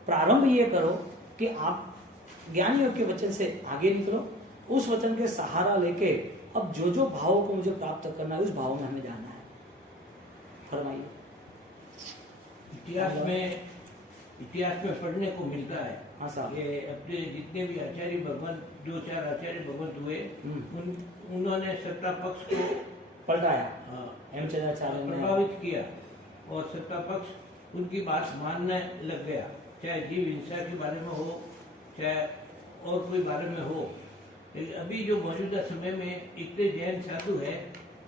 प्रारंभ ये करो कि आप ज्ञानियों के वचन से आगे निकलो, उस वचन के सहारा लेके अब जो भावों को मुझे प्राप्त करना है उस भाव में हमें जाना है। फरमाइए। इतिहास में पढ़ने को मिलता है, हाँ साहब, ये अपने जितने भी आचार्य भगवान, 2-4 आचार्य भगवंत हुए, उन्होंने सत्ता पक्ष को पलटाया, हेमचंद्राचार्य ने प्रभावित किया, और सत्ता पक्ष उनकी बात मानने लग गया, चाहे जीव हिंसा के बारे में हो, चाहे और कोई बारे में हो। लेकिन अभी जो मौजूदा समय में इतने जैन साधु है,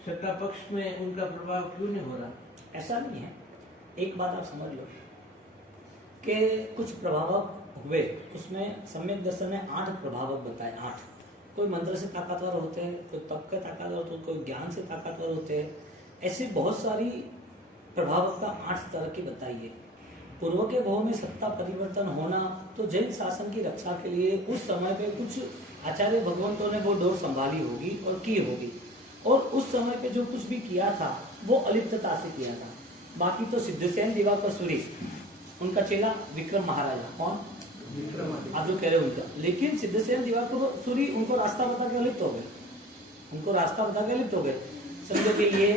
सत्ता पक्ष में उनका प्रभाव क्यों नहीं हो रहा? ऐसा नहीं है। एक बात आप समझ लो कि कुछ प्रभावक हुए, उसमें सम्यक दर्शन ने 8 प्रभावक बताए। 8 कोई मंत्र से ताकतवर होते हैं, कोई तप के ताकतवर होते हैं, कोई ज्ञान से ताकतवर होते हैं, ऐसी बहुत सारी प्रभावक का 8 तरह की बताइए। पूर्व के भाव में सत्ता परिवर्तन होना, तो जैन शासन की रक्षा के लिए उस समय पे कुछ आचार्य भगवंतों ने वो डोर संभाली होगी और की होगी, और उस समय पे जो कुछ भी किया था वो अलिप्तता से किया था। बाकी तो सिद्धसेन दिवाकर सूरी, उनका चेला विक्रम महाराजा, कौन? आप जो कह रहे हो उनका, लेकिन सिद्धसेन दिवाकर सूरी उनको रास्ता बता के अलिप्त हो गए, उनको रास्ता बता के अलिप्त हो गए। समझो कि ये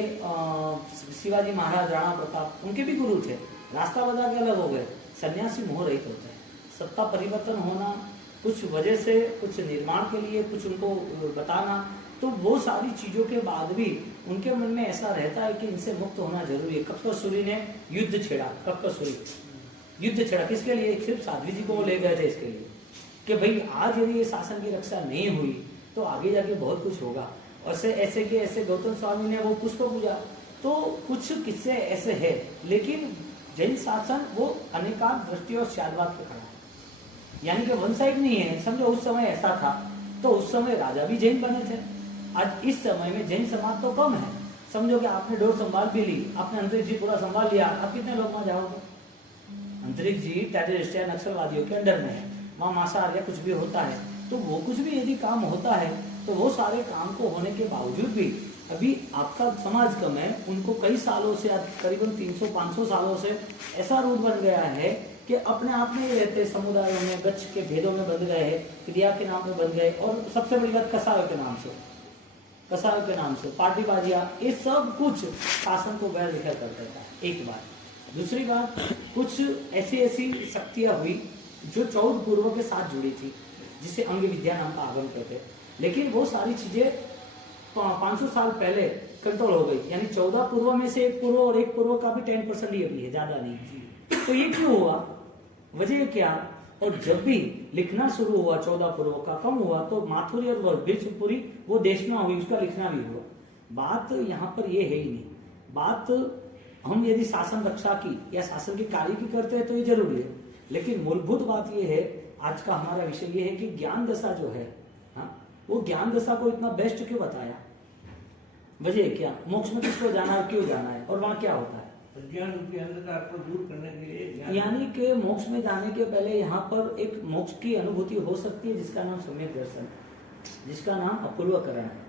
शिवाजी महाराज, राणा प्रताप, उनके भी गुरु थे, रास्ता बता के अलग हो गए। सन्यासी मोह रहित होते हैं। सत्ता परिवर्तन होना कुछ वजह से, कुछ निर्माण के लिए, कुछ उनको बताना, तो वो सारी चीजों के बाद भी उनके मन में ऐसा रहता है कि इनसे मुक्त होना जरूरी है। कक्कसूरी ने युद्ध छेड़ा, कक्कसूरी युद्ध छेड़ा किसके लिए? सिर्फ साध्वी जी को वो ले गए थे इसके लिए कि भाई आज यदि ये शासन की रक्षा नहीं हुई तो आगे जाके बहुत कुछ होगा। और ऐसे के ऐसे गौतम स्वामी ने वो पुष्प पूजा, तो कुछ किस्से ऐसे है, लेकिन जैन शासन वो अनेकांत दृष्टि और शादवाद पे खड़ा है, यानी कि वन साइड नहीं है। समझो उस समय ऐसा था, तो उस समय राजा भी जैन बने थे। आज इस समय में जैन समाज तो कम है। समझो कि आपने डोर संभाल भी ली, आपने अंतरिक्ष जी पूरा संभाल लिया, आप कितने लोग वहां जाओगे? अंतरिक्ष जी टेररिस्ट या नक्सलवादियों के अंडर में है, वहां मांसाहार या कुछ भी होता है, तो वो कुछ भी यदि काम होता है तो वो सारे काम को होने के बावजूद भी अभी आपका समाज कम है। उनको कई सालों से, करीबन 300-500 सालों से ऐसा रूप बन गया है कि अपने आप में ही रहते, समुदायों में गच्छ के भेदों में बंध गए हैं, क्रिया के नाम में बन गए, और सबसे बड़ी बात कसायों के नाम से, कसायों के नाम से पार्टीबाजियां, ये सब कुछ शासन को गैर विखर कर देता है। एक बात। दूसरी बात, कुछ ऐसी शक्तियां हुई जो 14 पूर्व के साथ जुड़ी थी, जिसे अंग विद्या नाम का आगम कहते हैं। लेकिन वो सारी चीजें 500 साल पहले कंट्रोल हो गई, यानी 14 पूर्व में से एक पूर्व और एक पूर्व का भी 10% ही अभी है, ज्यादा नहीं। तो ये क्यों हुआ, वजह क्या? और जब भी लिखना शुरू हुआ 14 पूर्व का कम हुआ तो माथुरी और बीजपुरी वो देशना हुई, उसका लिखना भी हुआ। बात यहाँ पर ये है ही नहीं। बात हम यदि शासन रक्षा की या शासन के कार्य की करते हैं तो ये जरूरी है, लेकिन मूलभूत बात ये है, आज का हमारा विषय ये है कि ज्ञान दशा जो है, हाँ, वो ज्ञान दशा को इतना बेस्ट क्यों बताया, वजह क्या? मोक्ष में किसको जाना है, क्यों जाना है और वहां क्या होता है? अज्ञान रूपी अंधकार को दूर करने के लिए ज्ञान। यानी कि मोक्ष में जाने के पहले यहाँ पर एक मोक्ष की अनुभूति हो सकती है जिसका नाम सम्यक दर्शन है, जिसका नाम अपूर्वकरण है।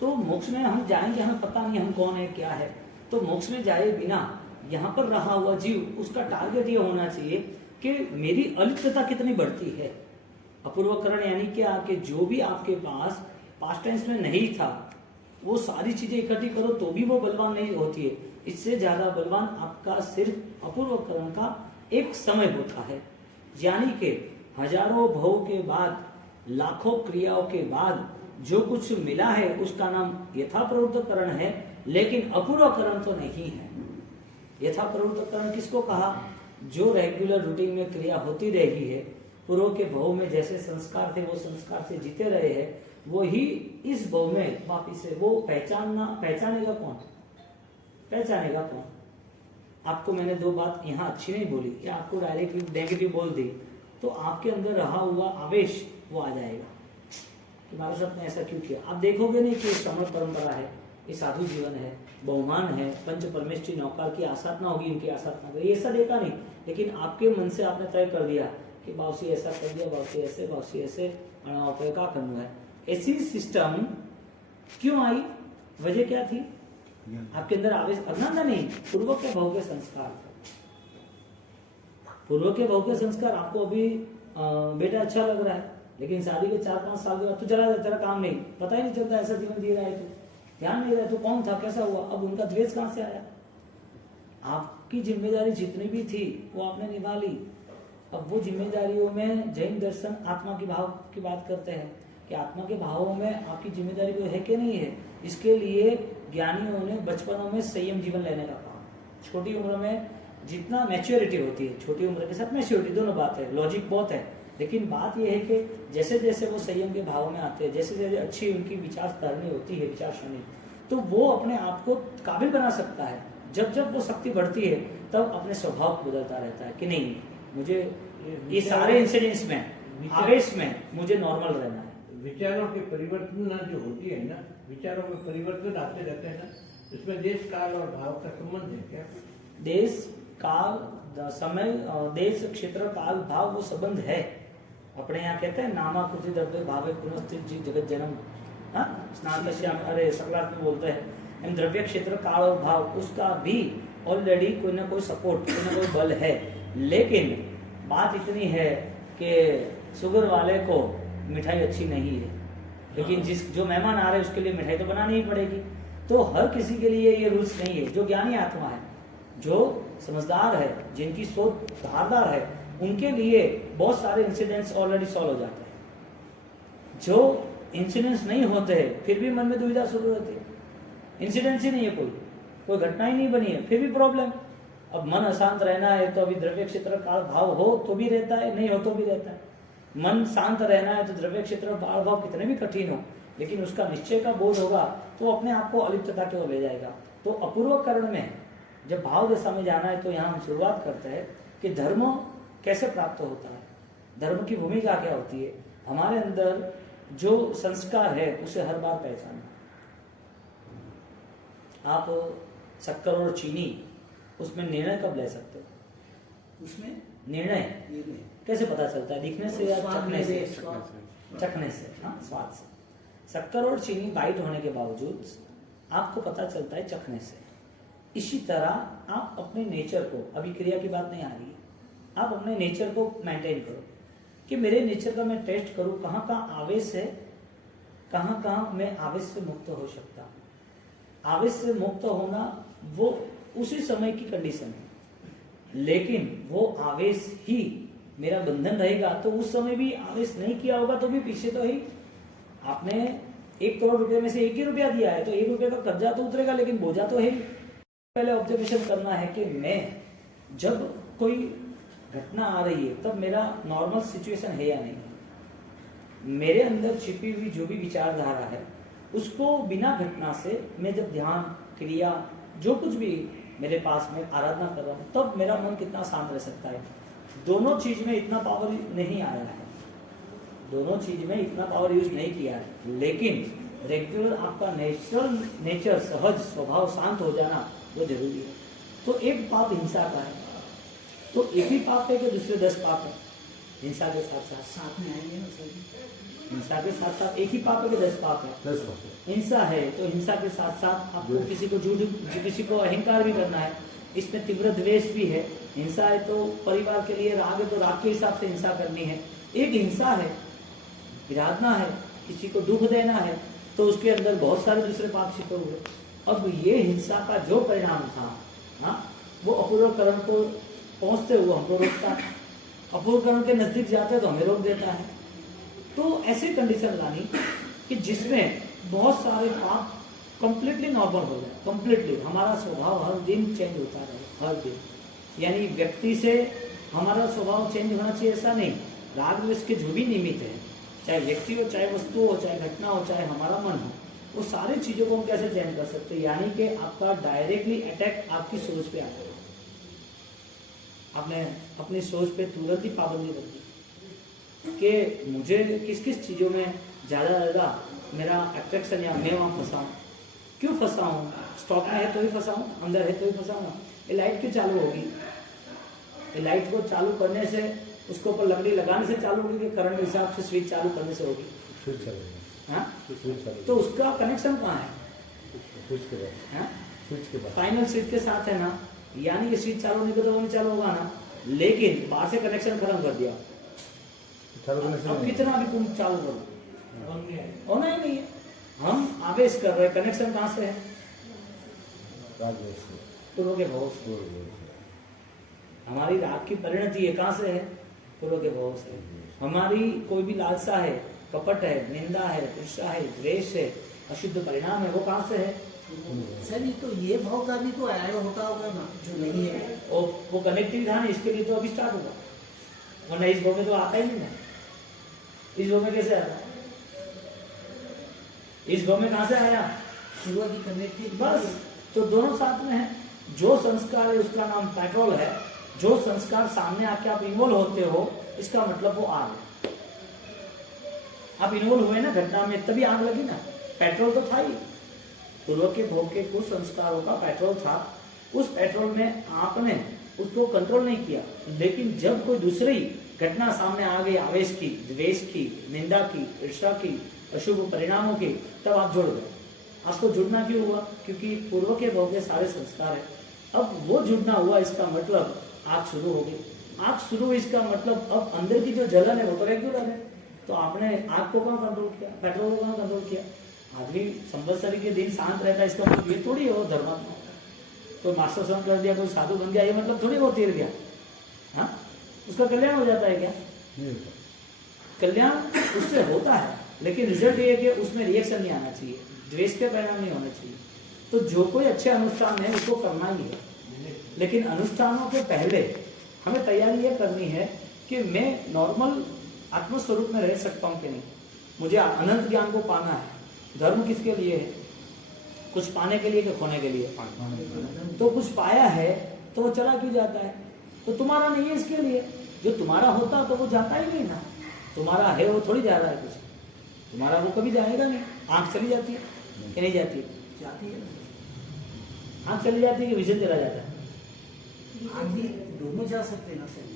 तो मोक्ष में हम जाएंगे, हमें पता नहीं हम कौन है क्या है, तो मोक्ष में जाए बिना यहाँ पर रहा हुआ जीव, उसका टारगेट ये होना चाहिए कि मेरी अलिप्तता कितनी बढ़ती है। अपूर्वकरण यानी क्या कि जो भी आपके पास पास्ट टेंस में नहीं था वो सारी चीजें इकट्ठी करो तो भी वो बलवान नहीं होती है। इससे ज्यादा बलवान आपका सिर्फ अपूर्वकरण का एक समय होता है, यानी कि हजारों भव के बाद, लाखों क्रियाओं के बाद जो कुछ मिला है उसका नाम यथाप्रवृत्तकरण है, लेकिन अपूर्वकरण तो नहीं है। यथाप्रवृत्तकरण किसको कहा? जो रेगुलर रूटीन में क्रिया होती रही है, पूर्व के भव में जैसे संस्कार थे वो संस्कार से जीते रहे हैं, वो ही इस भव में वापिस से वो पहचानेगा कौन? पहचानेगा कौन? आपको मैंने दो बात यहाँ अच्छी नहीं बोली या आपको डायरेक्टली नेगेटिव बोल दी तो आपके अंदर रहा हुआ आवेश वो आ जाएगा कि महाराज साहब ने ऐसा क्यों किया। आप देखोगे नहीं कि श्रमण परंपरा है, ये साधु जीवन है, बहुमान है, पंच परमेष्ठी नौकार की आसाधना होगी, इनकी आसाधना होगी, ये ऐसा देखा नहीं, लेकिन आपके मन से आपने तय कर दिया कि बाउसी ऐसा कर दिया, बाउसी ऐसे क्या करना है। ऐसी सिस्टम क्यों आई, वजह क्या थी? आपके अंदर आवेश, अज्ञान नहीं, पूर्व के भव के संस्कार। पूर्व के भव के संस्कार आपको अभी बेटा अच्छा लग रहा है, लेकिन शादी के 4-5 साल के बाद तो चला जाता, तेरा काम नहीं, पता ही नहीं चलता ऐसा जीवन जी रहा है, तो ध्यान नहीं रहा, तो कौन था, कैसा हुआ, अब उनका द्वेष कहां से आया? आपकी जिम्मेदारी जितनी भी थी वो आपने निभा ली। अब वो जिम्मेदारियों में जैन दर्शन आत्मा के भाव की बात करते हैं कि आत्मा के भावों में आपकी जिम्मेदारी कोई है कि नहीं है। इसके लिए ज्ञानियों ने बचपनों में संयम जीवन लेने का कहा। छोटी उम्र में जितना मैच्योरिटी होती है, छोटी उम्र के साथ मैच्योरिटी, दोनों बात है, लॉजिक बहुत है, लेकिन बात यह है कि जैसे जैसे वो संयम के भाव में आते हैं, जैसे जैसे अच्छी उनकी विचारसरणी होती है, विचारसरणी, तो वो अपने आप को काबिल बना सकता है। जब जब वो शक्ति बढ़ती है तब अपने स्वभाव को बदलता रहता है कि नहीं, मुझे ये सारे इंसिडेंट्स में, आवेश में मुझे नॉर्मल रहना है। विचारों के परिवर्तन जो होती है ना, विचारों में परिवर्तन आते रहते हैं ना, इसमें देश काल और भाव का संबंध है क्या? देश काल समय, देश क्षेत्र काल भाव वो संबंध है। अपने यहाँ कहते हैं नामाकृति द्रव्य भावे पुनस्थित जी जगत जन्म, स्नान अरे सकलार्थ में बोलते हैं द्रव्य क्षेत्र काल और भाव, उसका भी ऑलरेडी कोई ना कोई सपोर्ट, कोई ना कोई बल है। लेकिन बात इतनी है कि शुगर वाले को मिठाई अच्छी नहीं है, लेकिन जो मेहमान आ रहे हैं उसके लिए मिठाई तो बनानी ही पड़ेगी। तो हर किसी के लिए ये रूल्स नहीं है। जो ज्ञानी आत्मा है, जो समझदार है, जिनकी सोच धारदार है, उनके लिए बहुत सारे इंसिडेंट्स ऑलरेडी सॉल्व हो जाते हैं। जो इंसिडेंट्स नहीं होते हैं फिर भी मन में दुविधा शुरू होती है, इंसिडेंट्स ही नहीं है, कोई घटना ही नहीं बनी है, फिर भी प्रॉब्लम। अब मन अशांत रहना है तो अभी द्रव्य क्षेत्र काल भाव हो तो भी रहता है, नहीं हो तो भी रहता है। मन शांत रहना है तो द्रव्य क्षेत्र काल भाव कितने भी कठिन हो, लेकिन उसका निश्चय का बोध होगा तो अपने आप को अलिप्तता की ओर ले जाएगा। तो अपूर्वकरण में जब भाव दशा में जाना है तो यहाँ हम शुरुआत करते हैं कि धर्म कैसे प्राप्त होता है, धर्म की भूमिका क्या होती है। हमारे अंदर जो संस्कार है उसे हर बार पहचानना। आप शक्कर और चीनी, उसमें निर्णय कब ले सकते हो? उसमें निर्णय कैसे पता चलता है? दिखने से या चखने से? चखने से, हाँ, स्वाद से। शक्कर और चीनी बाइट होने के बावजूद आपको पता चलता है चखने से। इसी तरह आप अपने नेचर को, अभी क्रिया की बात नहीं आ रही है, आप अपने नेचर को मेंटेन करो कि मेरे नेचर का मैं टेस्ट करूं, कहाँ कहाँ आवेश है, कहाँ कहाँ मैं आवेश से मुक्त हो सकता हूँ। आवेश से मुक्त होना वो उसी समय की कंडीशन है, लेकिन वो आवेश ही मेरा बंधन रहेगा। तो उस समय भी आवेश नहीं किया होगा तो भी पीछे तो ही आपने 1 करोड़ रुपए में से 1 ही रुपया दिया है तो 1 रुपये का कर्जा तो उतरेगा, लेकिन बोझा तो है ही। पहले ऑब्जर्वेशन करना है कि मैं जब कोई घटना आ रही है तब मेरा नॉर्मल सिचुएशन है या नहीं, मेरे अंदर छिपी हुई जो भी विचारधारा है उसको बिना घटना से मैं जब ध्यान क्रिया जो कुछ भी मेरे पास में आराधना कर रहा हूँ तब मेरा मन कितना शांत रह सकता है। दोनों चीज में इतना पावर नहीं आया है, दोनों चीज में इतना पावर यूज नहीं किया है, लेकिन रेगुलर आपका नेचर सहज स्वभाव शांत हो जाना वो जरूरी है। तो एक पाप हिंसा का है, तो एक ही पाप है कि दूसरे 10 पाप है? हिंसा के साथ साथ साथ में आएंगे ना सर। हिंसा के साथ साथ एक ही पाप है कि 10 पाप है? 10 पाप। हिंसा है तो हिंसा के साथ साथ आपको किसी को झूठ, किसी को अहंकार भी करना है, इसमें तीव्र द्वेष भी है। हिंसा है तो परिवार के लिए राग है तो राग के हिसाब से हिंसा करनी है। एक हिंसा है, विराधना है, किसी को दुख देना है तो उसके अंदर बहुत सारे दूसरे पाप छिपे हुए। अब ये हिंसा का जो परिणाम था वो अपूर्व कर्म को पहुंचते हुए हमको रोकता है, अपूर्व कर्म के नजदीक जाते तो हमें रोक देता है। तो ऐसी कंडीशन लानी कि जिसमें बहुत सारे पाप कंप्लीटली नॉर्मल हो जाए, कंप्लीटली हमारा स्वभाव हर दिन चेंज होता रहे, हर दिन। यानी व्यक्ति से हमारा स्वभाव चेंज होना चाहिए ऐसा नहीं, राग द्वेष के जो भी निमित्त है, चाहे व्यक्ति हो, चाहे वस्तु हो, चाहे घटना हो, चाहे हमारा मन हो, वो सारी चीजों को हम कैसे चेंज कर सकते हैं? यानी कि आपका डायरेक्टली अटैक आपकी सोच पे आता है, आपने अपनी सोच पे तुरंत ही पाबंदी कर दी कि मुझे किस किस चीजों में ज्यादा मेरा अट्रैक्शन या मैं वहां फंसा हूँ, क्यों फंसा हूँ? स्टॉक में है तो ही फंसा हूँ, अंदर है तो ही फंसा हूँ। ये लाइट क्यों चालू होगी? ये लाइट को चालू करने से, उसके ऊपर लकड़ी लगाने से चालू होगी कि करंट हिसाब से स्विच चालू करने से होगी? स्विच चलेगा। हाँ? स्विच चलेगा। तो उसका कनेक्शन कहाँ है? स्विच के बाद। हाँ? स्विच के बाद। फाइनल स्विच के साथ है ना, यानी कि स्विच चालू नहीं तो वो नहीं चालू होगा ना, लेकिन बाहर से कनेक्शन खत्म कर दिया, चालू करने से अब नहीं। कितना भी तुम चालू करो होना ही नहीं है। हम आवेश कर रहे हैं, कनेक्शन कहाँ से है? राग द्वेष से। पूर्व के भाव से। हमारी राग की परिणति है कहाँ से है? पूर्व के भाव से। हमारी कोई भी लालसा है, कपट है, निंदा है, ईर्ष्या है, द्वेष है, अशुद्ध परिणाम है, वो कहाँ से है? सर ये तो ये भाव का भी तो आया होता होगा ना, जो नहीं है। और वो कनेक्टिव था ना, इसके लिए तो अभी स्टार्ट होगा, वरना इस भाव में तो आता ही नहीं है। इस भाव में कैसे आया? इस भाव में कहाँ से आया? पूर्व की कनेक्टिव बस, तो दोनों साथ में है। जो संस्कार है उसका नाम पेट्रोल है, जो संस्कार सामने आके आप इन्वॉल्व होते हो इसका मतलब वो आग है। आप इन्वॉल्व हुए ना घटना में तभी आग लगी ना, पेट्रोल तो था ही। पूर्व के भोग के कुछ संस्कारों का पेट्रोल था, उस पेट्रोल में आपने उसको कंट्रोल नहीं किया, लेकिन जब कोई दूसरी घटना सामने आ गई, आवेश की, द्वेष की, निंदा की, ईर्ष्या की, अशुभ परिणामों की, तब आप जुड़ गए। आपको जुड़ना क्यों हुआ? क्योंकि पूर्व के भोग के सारे संस्कार है। अब वो जुड़ना हुआ, इसका मतलब आग शुरू हो गई। आग शुरू हुई इसका मतलब अब अंदर की जो जलन है वो तो रेगुलर है। तो आपने आग को कहाँ कंट्रोल किया? पेट्रोल को कहाँ कंट्रोल किया? आदमी संवत्सरी के दिन शांत रहता है, इसका मतलब ये थोड़ी है वो धर्मात्मा। कोई मास्टर संत कर दिया, कोई साधु बन गया, ये मतलब थोड़ी वो तीर गया। हाँ, उसका कल्याण हो जाता है क्या? कल्याण उससे होता है, लेकिन रिजल्ट ये है कि उसमें रिएक्शन नहीं आना चाहिए, द्वेष के परिणाम नहीं होना चाहिए। तो जो कोई अच्छे अनुष्ठान है उसको करना ही है, लेकिन अनुष्ठानों के पहले हमें तैयारी ये करनी है कि मैं नॉर्मल आत्मस्वरूप में रह सकता हूँ कि नहीं। मुझे अनंत ज्ञान को पाना है। धर्म किसके लिए है? कुछ पाने के लिए कि खोने के लिए? तो कुछ पाया है तो वो चला क्यों जाता है? तो तुम्हारा नहीं है इसके लिए। जो तुम्हारा होता तो वो जाता ही नहीं ना। तुम्हारा है वो थोड़ी जा रहा है कुछ, तुम्हारा वो कभी जाएगा नहीं। आंख चली जाती है कि नहीं जाती? जाती है, आंख चली जाती है कि विजन चला जाता है? आगे दोनों जा सकते हैं ना सर।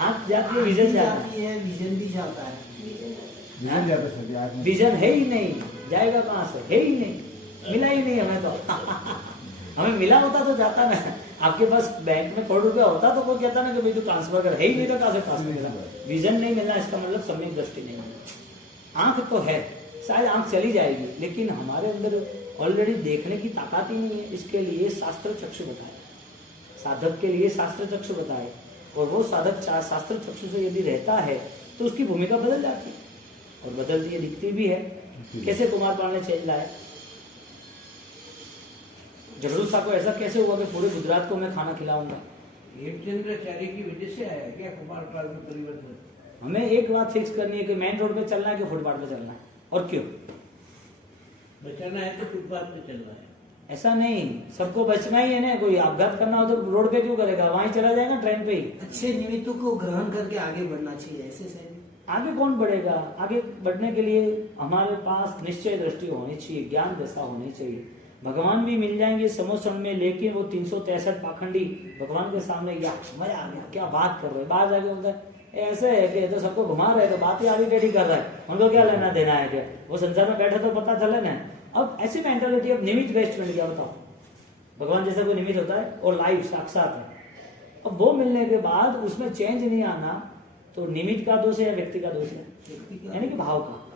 आंख जाती है, विजन जाता है। जाती है, विजन भी जाता है। विजन जाता है सर, आग में। विजन है ही नहीं, जाएगा कहाँ से? है ही नहीं, मिला ही नहीं हमें तो। हमें मिला होता तो जाता ना। आपके पास बैंक में करोड़ रुपया होता तो कोई कहता ना कि भाई तू ट्रांसफर कर, है ही नहीं तो कहाँ से ट्रांसफर करेगा? विजन नहीं मिलना इसका मतलब सम्यक दृष्टि नहीं है। आंख तो है, शायद आंख चली जाएगी, लेकिन हमारे अंदर ऑलरेडी देखने की ताकत ही नहीं है। इसके लिए शास्त्र चक्षु बताए, साधक के लिए शास्त्र चक्षु बताए, और वो साधक शास्त्र चक्षु से यदि रहता है तो उसकी भूमिका बदल जाती है, और बदलती है, दिखती भी है। कैसे कुमारपाल ने चेंज लाया? झगड़ूसा को ऐसा कैसे हुआ कि पूरे गुजरात को मैं खाना खिलाऊंगा? हेमचंद्राचार्य की वजह से आया क्या कुमारपाल में परिवर्तन? हमें एक बात फिक्स करनी है कि मेन रोड पे चलना है कि फुटपाथ पे चलना है, और क्यों? बचाना है तो फुटपाथ पे चलना है। ऐसा नहीं, सबको बचना ही है ना। कोई आपघात करना हो तो रोड पे क्यों करेगा? वहीं चला जाएगा ट्रेन पे ही। अच्छे निमित्तों को ग्रहण करके आगे बढ़ना चाहिए, ऐसे सही। आगे कौन बढ़ेगा? आगे बढ़ने के लिए हमारे पास निश्चय दृष्टि होनी चाहिए, ज्ञान दशा होनी चाहिए। भगवान भी मिल जाएंगे समोसण में, लेकिन वो 363 पाखंडी भगवान के सामने या मजा आ गया, क्या बात कर रहे, बाहर जाके बोलता है ऐसे है कि तो सबको घुमा रहे, तो बात ही आगे टेढ़ी कर रहा है, उनको क्या लेना देना है? क्या वो संसार में बैठे तो पता चले ना। अब ऐसी मेंटालिटी, अब निमित्त बेस्ड मिल गया, बताओ भगवान जैसा कोई निमित्त होता है और लाइव साक्षात है। अब वो मिलने के बाद उसमें चेंज नहीं आना, तो निमित्त का दोष है या व्यक्ति का दोष है? यानी कि भाव का।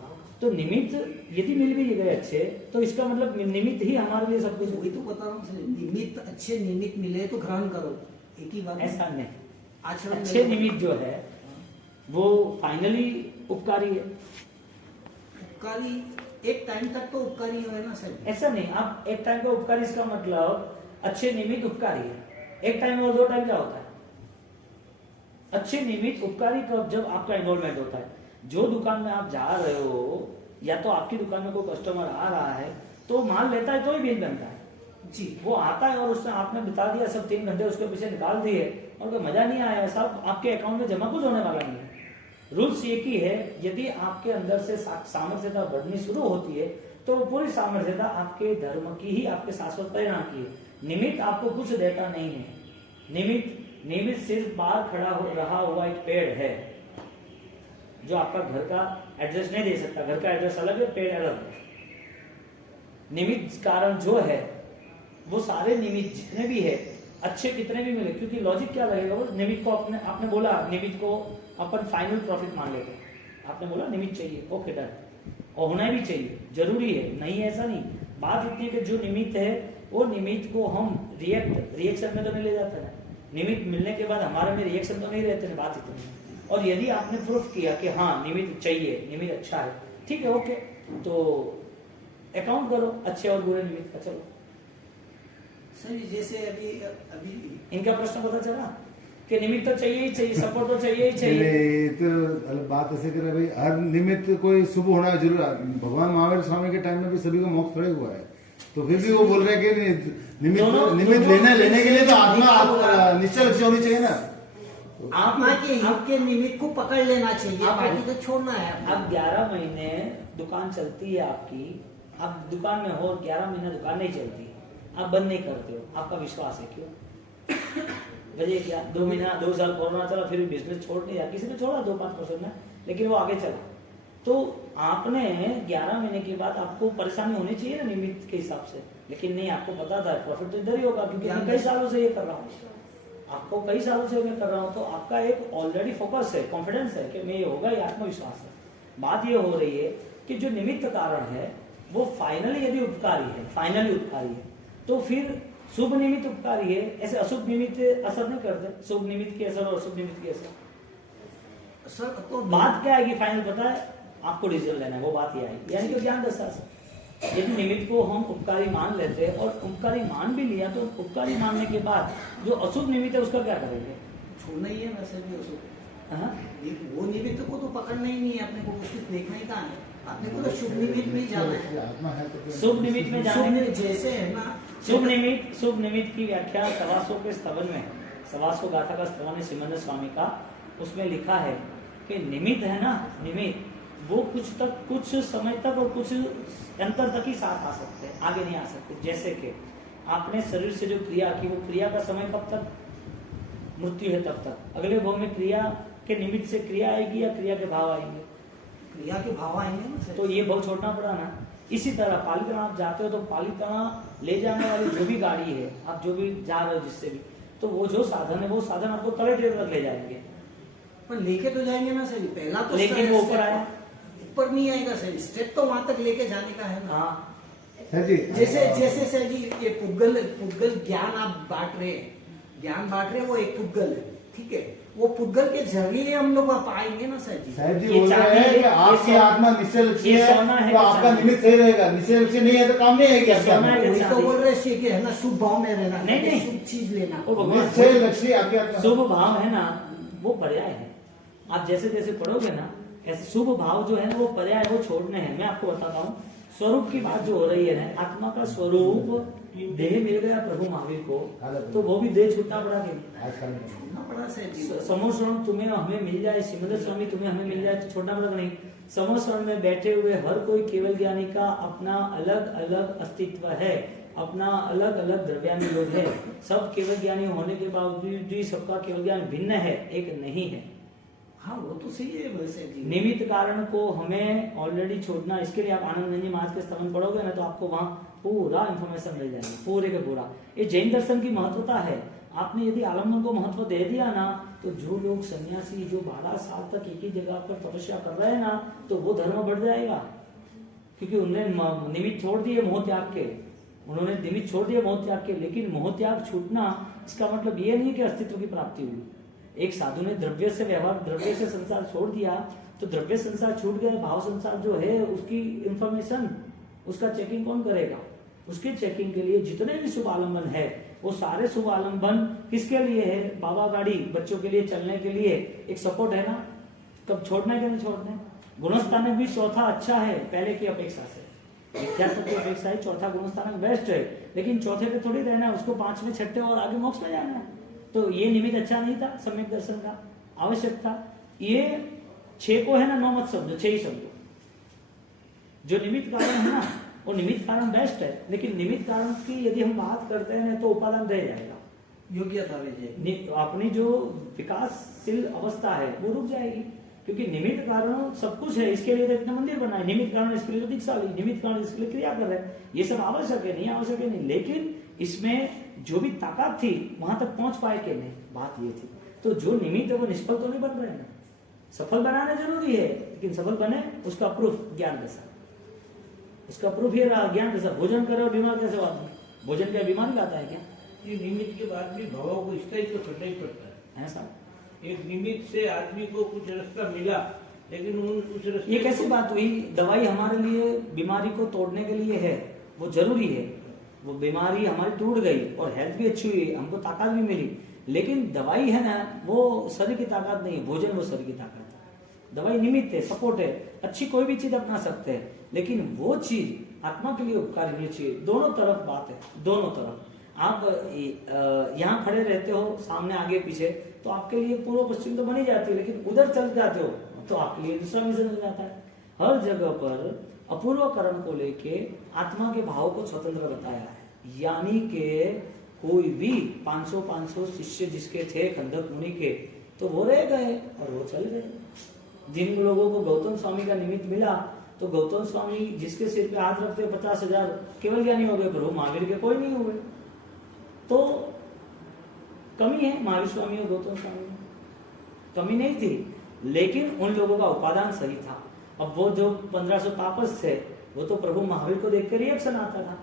तो निमित्त यदि मिल भी गए अच्छे, तो इसका मतलब निमित्त ही हमारे लिए सब कुछ। वही तो बता रहा हूँ, निमित्त अच्छे निमित्त मिले तो ग्रहण करो, एक ही बात। ऐसा नहीं, आचरण अच्छे निमित्त जो है वो फाइनली उपकारी है। उपकारी एक टाइम तक तो उपकारी है ना सर। ऐसा नहीं, आप एक टाइम का उपकारी, इसका मतलब अच्छे निमित्त उपकारी है। एक टाइम और दो टाइम क्या होता है? अच्छे निमित्त उपकारी कब? जब आपका इन्वॉल्वमेंट होता है। जो दुकान में आप जा रहे हो, या तो आपकी दुकान में कोई कस्टमर आ रहा है तो माल लेता है तो ही बिल बनता है जी। वो आता है और उसने आपने बिता दिया सब 3 घंटे उसके पीछे निकाल दिए और कोई मजा नहीं आया, सब आपके अकाउंट में जमा कुछ होने वाला नहीं है। रूल्स एक ही है, यदि आपके अंदर से सामर्थ्यता बढ़नी शुरू होती है तो पूरी सामर्थ्यता आपके धर्म की ही, आपके शाश्वत परिणाम की है। निमित्त आपको कुछ देता नहीं है। निमित्त सिर्फ बाहर खड़ा रहा हुआ एक पेड़ है जो आपका घर का एड्रेस नहीं दे सकता। घर का एड्रेस अलग है, पेड़ अलग है। निमित्त कारण जो है वो सारे निमित्त जितने भी है अच्छे कितने भी मिले, क्योंकि लॉजिक क्या लगेगा, वो निमित्त को आपने बोला निमित्त को अपन फाइनल प्रॉफिट मान लेते हैं। आपने बोला निमित्त चाहिए, ओके डन, और होना भी चाहिए, जरूरी है, नहीं ऐसा नहीं। बात इतनी कि जो निमित्त है वो निमित्त को हम रिएक्शन में तो नहीं ले जाते ना। निमित्त मिलने के बाद हमारे में रिएक्शन तो नहीं रहते ना, बात इतनी। और यदि आपने प्रूफ किया कि हाँ निमित्त चाहिए, निमित्त अच्छा है, ठीक है, ओके, तो अकाउंट करो अच्छे और बुरे निमित्त का। चलो सर जैसे अभी इनका प्रश्न पता चला कि निमित्त तो चाहिए ही चाहिए, सपोर्ट तो चाहिए ही चाहिए। ये तो बात ऐसे कर रहे भाई, हर निमित्त कोई शुभ होना जरूर। भगवान महावीर स्वामी के टाइम में भी सभी को मोक्ष थोड़े हुआ है, तो फिर भी वो बोल रहे हैं कि निमित्त लेने के लिए तो आत्मा निश्चय लक्ष्य होनी चाहिए ना। आत्मा के आपके निमित्त को पकड़ लेना चाहिए, बाकी तो छोड़ना है। अब 11 महीने दुकान चलती है आपकी, आप दुकान में हो 11 महीने दुकान नहीं चलती, आप बंद नहीं करते हो, आपका विश्वास है, क्यों? वजह क्या? 2 महीना 2 साल कोरोना चला, फिर भी बिजनेस छोड़ दिया, किसी ने छोड़ा 2-5% में, लेकिन वो आगे चला। तो आपने 11 महीने के बाद आपको परेशानी होनी चाहिए ना निमित्त के हिसाब से, लेकिन नहीं, आपको पता था प्रॉफिट तो इधर ही होगा, क्योंकि मैं कई सालों से ये कर रहा हूँ, आपको कई सालों से मैं कर रहा हूँ, तो आपका एक ऑलरेडी फोकस है, कॉन्फिडेंस है कि मैं ये होगा, ये आत्मविश्वास है। बात ये हो रही है कि जो निमित्त कारण है वो फाइनली यदि उपकारी है, फाइनली उपकारी है, तो फिर शुभ निमित्त उपकारी है, ऐसे अशुभ निमित्त असर नहीं करते। शुभ निमित्त के असर और अशुभ निमित्त के असर। सर तो बात क्या आएगी फाइनल पता है आपको? डिसीजन लेना है, वो बात ये आएगी, यानी कि ज्ञान दशा से यदि निमित्त को हम उपकारी मान लेते हैं और उपकारी मान भी लिया, तो उपकारी मानने के बाद जो अशुभ निमित्त है उसका क्या करेंगे? छोड़ना ही है वैसे भी उसको। हाँ? वो निमित्त को तो पकड़ना ही नहीं है, अपने को उसको देखना ही कहाँ है, अपने को तो शुभ निमित्त में जाना है। आत्मा है तो शुभ निमित्त में जाने जैसे है ना, शुभ निमित्त की व्याख्या सवासों के स्तवन में, सवासों गाथा का स्तवन है श्रीमंद स्वामी का, उसमें लिखा है कि निमित्त है ना, निमित्त वो कुछ समय तक और कुछ अंतर तक ही साथ आ सकते हैं, आगे नहीं आ सकते। जैसे कि आपने शरीर से जो क्रिया की, वो क्रिया का समय कब तक? मृत्यु है तब तक। अगले भाव में क्रिया के निमित्त से क्रिया आएगी या क्रिया के भाव आएंगे? क्रिया के भाव आएंगे ना सर। तो ये भाव छोड़ना पड़ा ना। इसी तरह पालितना आप जाते हो तो पालितना ले जाने वाली जो भी गाड़ी है, आप जो भी जा रहे हो जिससे भी, तो वो जो साधन है वो साधन आपको तले देर तक ले जाएंगे, पर लेके तो जाएंगे ना सर। पहला तो लेकिन वो ऊपर आया, ऊपर नहीं आएगा सर, स्टेप तो वहां तक लेके जाने का है ना। हाँ सर जी, जैसे सर जी ये पुद्गल ज्ञान आप बांट रहे हैं, ज्ञान बांट रहे हैं, वो एक पुद्गल है, ठीक है, वो पुद्गल के जरिए हम लोग पाएंगे ना सर जी। साहब जी ये बोल रहे चाहते हैं हैं कि आपकी ये आत्मा निश्चय लक्ष्य ये है सोना है तो कि आपका चांदी? निमित्त सही रहेगा, निश्चय लक्ष्य नहीं है तो काम नहीं आएगी आपकी सोना आत्मा। है। वही तो बोल रहे हैं कि है ना, शुभ भाव में रहना, नहीं, नहीं। शुभ चीज लेना। ओ भगवान, निश्चय लक्ष्य आपकी आत्मा। शुभ भाव है ना, वो पर्याय है। आप जैसे जैसे पढ़ोगे ना, ऐसे शुभ भाव जो है ना वो पर्याय, वो छोड़ने हैं। मैं आपको बताता हूँ, स्वरूप की बात जो हो रही है ना, आत्मा का स्वरूप देह मिल गया प्रभु महावीर को, तो वो भी देह छूटना पड़ा कि नहीं? छोड़ना पड़ा सर जी। समोश्रण तुम्हें हमें मिल जाए, सिमंदर स्वामी तुम्हें हमें मिल जाए तो छोड़ना पड़ा कि नहीं? समोश्रण में बैठे हुए हर कोई केवल ज्ञानी का अपना अलग अलग अस्तित्व है, अपना अलग अलग द्रव्यानी योग है। सब केवल ज्ञानी होने के बावजूद भी सबका केवल ज्ञान भिन्न है, एक नहीं है। हाँ वो तो सही है वैसे जी। निमित्त कारण को हमें ऑलरेडी छोड़ना, इसके लिए आप आनंद जी महाराज के स्तवन पढ़ोगे ना तो आपको वहाँ पूरा इंफॉर्मेशन मिल जाएगा, पूरे के पूरा। ये जैन दर्शन की महत्वता है। आपने यदि आलम्बन को महत्व दे दिया ना, तो जो लोग सन्यासी जो 12 साल तक एक ही जगह पर तपस्या कर रहे हैं ना, तो वो धर्म बढ़ जाएगा, क्योंकि उन्होंने निमित्त छोड़ दिए मोह त्याग के, उन्होंने निमित्त छोड़ दिए मोह त्याग के। लेकिन मोह त्याग छूटना इसका मतलब ये नहीं कि अस्तित्व की प्राप्ति हुई। एक साधु ने द्रव्य से व्यवहार, द्रव्य से संसार छोड़ दिया तो द्रव्य संसार छूट गया, भाव संसार जो है उसकी इंफॉर्मेशन, उसका चेकिंग कौन करेगा? उसके चेकिंग के लिए जितने भी शुभ आलम्बन है, वो सारे शुभ आलम्बन किसके लिए है? बाबा गाड़ी बच्चों के लिए, चलने के लिए एक सपोर्ट है ना। कब छोड़ना कि नहीं छोड़ना? गुणस्थानक भी चौथा अच्छा है पहले की अपेक्षा से, विख्यात की अपेक्षा है चौथा गुणस्थानक बेस्ट है, लेकिन चौथे पे थोड़ी रहना है, उसको 5वें 6ठे और आगे मोक्ष में जाना है। तो ये निमित्त अच्छा नहीं था, सम्यक दर्शन का आवश्यक था। ये 6 को है ना 9 मत समझो, 6 ही समझो। जो निमित्त कारण है ना, वो निमित्त कारण बेस्ट है, लेकिन निमित्त कारण की यदि हम बात करते हैं तो उपादान रह जाएगा, योग्यता रह जाएगी, अपनी जो विकासशील अवस्था है वो रुक जाएगी। क्योंकि निमित्त कारण सब कुछ है, इसके लिए तो इतना मंदिर बना है, निमित्त कारण इसके लिए तो दीक्षा ली, निमित्त कारण इसके लिए क्रिया कर रहे हैं, ये सब आवश्यक है, नहीं आवश्यक है नहीं। लेकिन इसमें जो भी ताकत थी वहां तक पहुंच पाए कि नहीं, बात ये थी। तो जो निमित्त है वो निष्फल तो नहीं बन रहे हैं। सफल बनाना जरूरी है, लेकिन सफल बने उसका प्रूफ ज्ञान दशा, उसका प्रूफ ये रहा ज्ञान दशा। भोजन करे और बीमार कैसे हुआ? भोजन क्या बीमारी लाता है क्या? ये निमित्त के बाद भी भावों को स्थायित्व तो करना ही पड़ता है। ऐसा एक निमित्त से आदमी को कुछ रास्ता मिला, लेकिन उस रास्ते ये कैसी बात हुई? दवाई हमारे लिए बीमारी को तोड़ने के लिए है, वो जरूरी है। वो बीमारी हमारी टूट गई और हेल्थ भी अच्छी हुई, हमको ताकत भी मिली, लेकिन दवाई है ना वो शरीर की ताकत नहीं है, भोजन वो शरीर की ताकत है। दवाई निमित्त है, सपोर्ट है, अच्छी कोई भी चीज अपना सकते हैं, लेकिन वो चीज आत्मा के लिए उपकारी होनी चाहिए। दोनों तरफ बात है, दोनों तरफ। आप यहाँ खड़े रहते हो, सामने आगे पीछे, तो आपके लिए पूर्व पश्चिम तो बनी जाती है, लेकिन उधर चल जाते हो तो आपके लिए दूसरा विजन हो जाता है। हर जगह पर अपूर्वकरण को लेके आत्मा के भाव को स्वतंत्र बताया है, यानी कि कोई भी 500 शिष्य जिसके थे खंडक मुनि के, तो वो रह गए और वो चल गए। जिन लोगों को गौतम स्वामी का निमित्त मिला, तो गौतम स्वामी जिसके सिर पे हाथ रखते 50,000 केवल ज्ञानी हो गए, प्रभु महावीर के कोई नहीं हुए। तो कमी है महावीर स्वामी और गौतम स्वामी में, कमी नहीं थी, लेकिन उन लोगों का उपादान सही था। अब वो जो 1500 तापस थे, वो तो प्रभु महावीर को देख कर रिएक्शन आता था,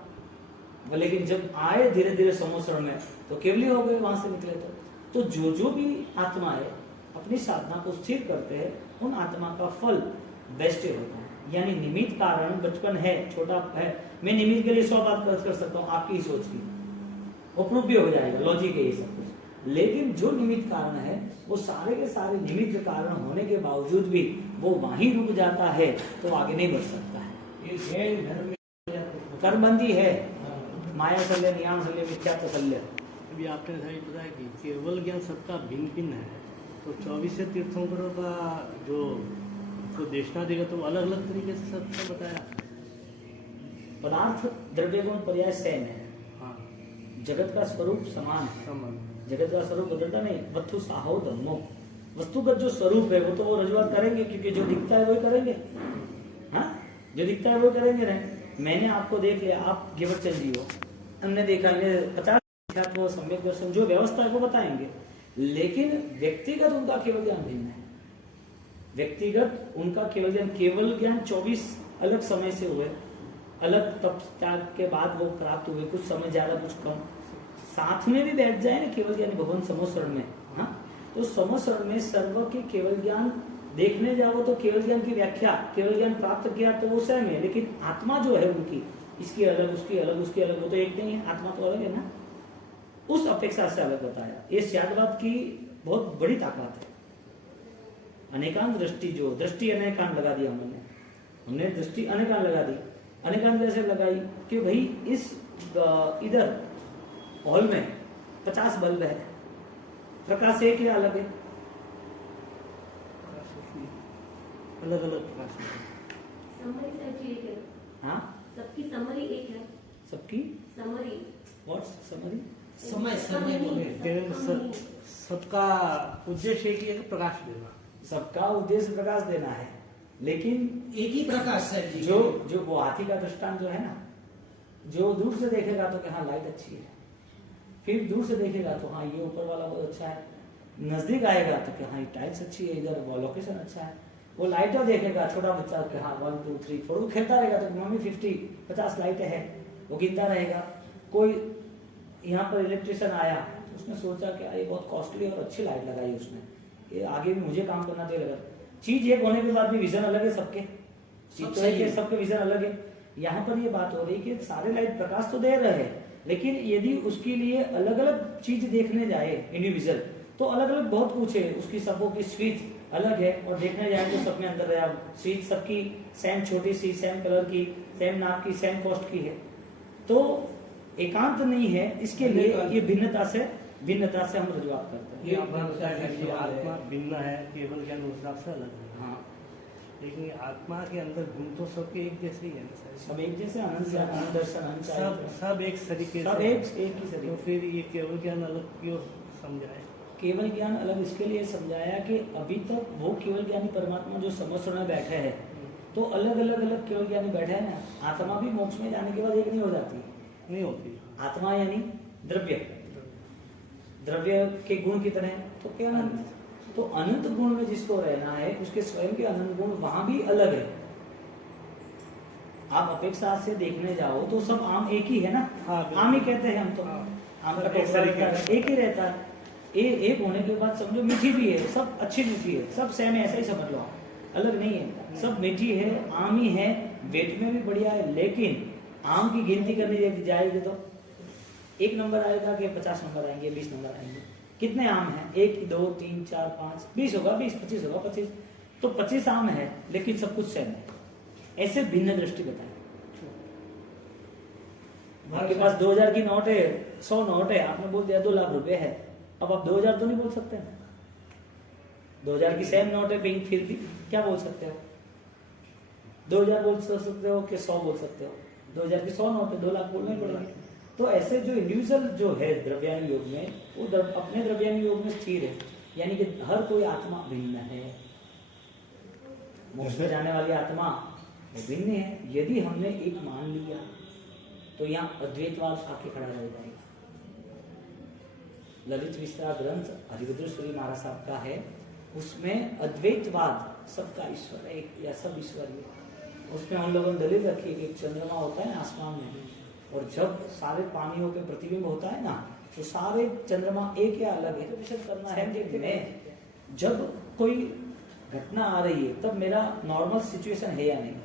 लेकिन जब आए धीरे धीरे समोसरण में तो केवली हो गए, वहां से निकले। तो जो भी आत्मा है अपनी साधना को स्थिर करते हैं, उन आत्मा का फल बेस्ट होता है। यानी निमित्त कारण बचपन है, छोटा है, मैं निमित्त के लिए 100 बात कर सकता हूँ, आपकी ही सोच की वो प्रूफ भी हो जाएगा, लॉजिक है ये सब कुछ। लेकिन जो निमित्त कारण है वो सारे के सारे निमित्त कारण होने के बावजूद भी वो वहीं रुक जाता है, तो आगे नहीं बढ़ सकता है। ये जैन धर्म में कर्मबंदी है, माया शल्य, नियाम शल्य, मिथ्या शल्य। अभी आपने सही बताया कि केवल ज्ञान सबका भिन्न भिन्न है, तो 24 तीर्थंकरों का जो उसको देशना देगा तो अलग अलग तरीके से सबका बताया। पदार्थ द्रव्य गुण पर्याय सेम है, हाँ, जगत का स्वरूप समान है, समान। जगत का स्वरूप बदलता नहीं। वस्तु साहो धर्मो, वस्तुगत जो स्वरूप है वो तो वो रजुआत करेंगे, क्योंकि जो दिखता है वही करेंगे। हाँ, जो दिखता है वो करेंगे ना। मैंने आपको देख लिया, आप गिवरचंद जी हो, हमने देखा 50 सम्यक दर्शन जो व्यवस्था है वो बताएंगे, लेकिन व्यक्तिगत उनका केवल ज्ञान भिन्न है। व्यक्तिगत उनका केवल ज्ञान 24 अलग समय से हुए, अलग तप त्याग के बाद वो प्राप्त हुए, कुछ समय ज्यादा कुछ कम, साथ में भी बैठ जाए ना केवल ज्ञानी भगवान समोसरण में, हाँ, तो समस्रण में सर्व के केवल ज्ञान देखने जाओ तो केवल ज्ञान की व्याख्या, केवल ज्ञान प्राप्त किया तो वो सेम है, लेकिन आत्मा जो है उनकी, इसकी अलग उसकी अलग उसकी अलग, वो तो एक नहीं है, आत्मा तो अलग है ना, उस अपेक्षा से अलग बताया। ये स्यादवाद की बहुत बड़ी ताकत है। अनेकांत दृष्टि, जो दृष्टि अनेकांत लगा दिया हमने दृष्टि अनेकांत लगा दी। अनेकांत कैसे लगाई कि भाई इस इधर हॉल में 50 बल्ब है, प्रकाश एक या अलग है? अलग अलग प्रकाश है। समरी सर एक है। हाँ, सबकी समरी एक है। सबकी समरी व्हाट्स समरी? समय बोले सबका उद्देश्य एक ही है कि प्रकाश देना। सबका उद्देश्य प्रकाश देना है, लेकिन एक ही प्रकाश है जी। जो वो हाथी का दृष्टांत जो है ना, जो दूर से देखेगा तो हाँ लाइट अच्छी है, फिर दूर से देखेगा तो हाँ ये ऊपर वाला बहुत अच्छा है, नजदीक आएगा तो कि हाँ ये टाइल्स अच्छी है, इधर वो लोकेशन अच्छा है। वो लाइटर देखेगा छोटा बच्चा कि हाँ 1 2 3 4, वो खेलता रहेगा तो मम्मी 50 लाइटें है, वो गिनता रहेगा। कोई यहाँ पर इलेक्ट्रिशियन आया, उसने सोचा कि ये बहुत कॉस्टली और अच्छी लाइट लगाई उसने, ये आगे भी मुझे काम करना चाहिए लगा। चीज एक होने के बाद भी विजन अलग है सबके, सब सही है। सबके विजन अलग है। यहाँ पर ये बात हो रही कि सारे लाइट प्रकाश तो दे रहे हैं, लेकिन यदि उसके लिए अलग अलग चीज देखने जाए इंडिविजुअल, तो अलग अलग बहुत कुछ है, उसकी सबों की स्विच अलग है, और देखने जाए तो सब में अंदर है। स्विच सबकी सेम छोटी सी, सेम कलर की, सेम नाप की, सेम कॉस्ट की है, तो एकांत नहीं है। इसके लिए ये भिन्नता से हम रजुआत करते हैं। ये आत्मा भिन्न है, केवल ज्ञान उस हिसाब से अलग है। हाँ, लेकिन आत्मा के अंदर गुण तो सबके एक जैसे ही है ना सर। सब एक जैसे अनंत से अनंत दर्शन, अनंत सब चारित्र, सब एक तरीके सब से एक ही तो शरीर। फिर ये केवल ज्ञान अलग क्यों समझाए? केवल ज्ञान अलग इसके लिए समझाया कि अभी तक वो केवल ज्ञानी परमात्मा जो समस्या में बैठे हैं, तो अलग अलग केवल ज्ञानी बैठे हैं ना। आत्मा भी मोक्ष में जाने के बाद एक नहीं हो जाती, नहीं होती। आत्मा यानी द्रव्य के गुण कितने हैं? तो क्या अनंत। तो अनंत गुण में जिसको रहना है, उसके स्वयं के अनंत गुण वहां भी अलग है। आप अपेक्षा से देखने जाओ तो सब आम एक ही है ना। हाँ, आम ही कहते हैं हम तो। हाँ। आम का एक टोकरा तरीके रहता है, एक ही रहता है। एक होने के बाद समझो मीठी भी है, सब अच्छी मीठी है, सब सेम है, ऐसा ही समझ लो आप, अलग नहीं है, सब मीठी है, आम ही है, वेट में भी बढ़िया है। लेकिन आम की गिनती करनी जाएगी तो 1 नंबर आएगा कि 50 नंबर आएंगे, 20 नंबर आएंगे? कितने आम हैं? 1 2 3 4 5 20 होगा, 20 25 होगा, 25 तो 25 आम है, लेकिन सब कुछ सेम है। ऐसे भिन्न दृष्टि बताए। आपके पास 2000 की नोट है, 100 नोट है, आपने बोल दिया 2 लाख रुपए है, अब आप 2000 तो नहीं बोल सकते ना। 2000 की सेम नोट है पिंक, फिर भी क्या बोल सकते हो? 2000 बोल सकते हो कि 100 बोल सकते हो? 2000 की 100 नोट है, 2 लाख बोलने पड़ेंगे। तो ऐसे जो इंडिविजुअल जो है द्रव्यानुयोग योग में, वो अपने द्रव्यानुयोग योग में स्थिर है, यानी कि हर कोई आत्मा भिन्न है। मोक्ष में जाने वाली आत्मा वो भिन्न है। यदि हमने एक मान लिया तो यहाँ अद्वैतवाद आके खड़ा रह जाएगा। ललित विस्तार ग्रंथ हरिभद्रेश्वरी महाराज साहब का है, उसमें अद्वैतवाद सबका ईश्वर है या सब ईश्वर है। उसमें हम लोगों ने दलील रखी है कि चंद्रमा होता है आसमान में, और जब सारे पानियों के प्रतिबिंब होता है ना, तो सारे चंद्रमा एक या अलग है। तो विशेष करना है कि मैं जब कोई घटना आ रही है तब मेरा नॉर्मल सिचुएशन है या नहीं,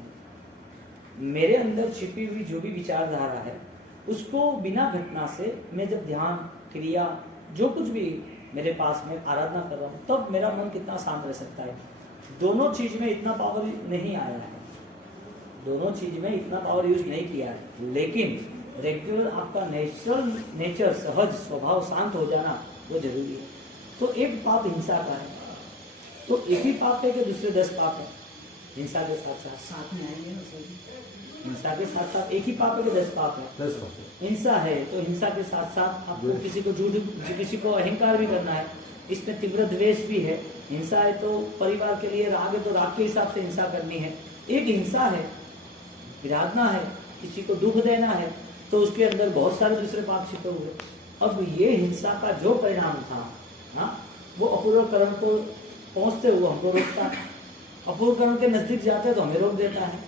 मेरे अंदर छिपी हुई जो भी विचारधारा है उसको बिना घटना से मैं जब ध्यान क्रिया जो कुछ भी मेरे पास में आराधना कर रहा हूँ, तब मेरा मन कितना शांत रह सकता है। दोनों चीज में इतना पावर नहीं आया है, दोनों चीज में इतना पावर यूज नहीं किया है, लेकिन रेगुलर आपका नेचर सहज स्वभाव शांत हो जाना वो जरूरी है। तो एक पाप हिंसा का है, तो एक ही पाप है कि दूसरे 10 पाप है? हिंसा के साथ साथ में आएंगे ना सर। हिंसा के साथ साथ एक ही पाप है कि 10 पाप है? हिंसा है तो हिंसा के साथ साथ आपको किसी को झूठ, किसी को अहंकार भी करना है, इसमें तीव्र द्वेष भी है। हिंसा है तो परिवार के लिए राग है तो राग के हिसाब से हिंसा करनी है। एक हिंसा है, विराधना है, किसी को दुख देना है, तो उसके अंदर बहुत सारे दूसरे पाप छिपे हुए। अब ये हिंसा का जो परिणाम था हाँ, वो अपूर्व कर्म को पहुंचते हुए हमको रोकता है, अपूर्व कर्म के नजदीक जाते तो हमें रोक देता है।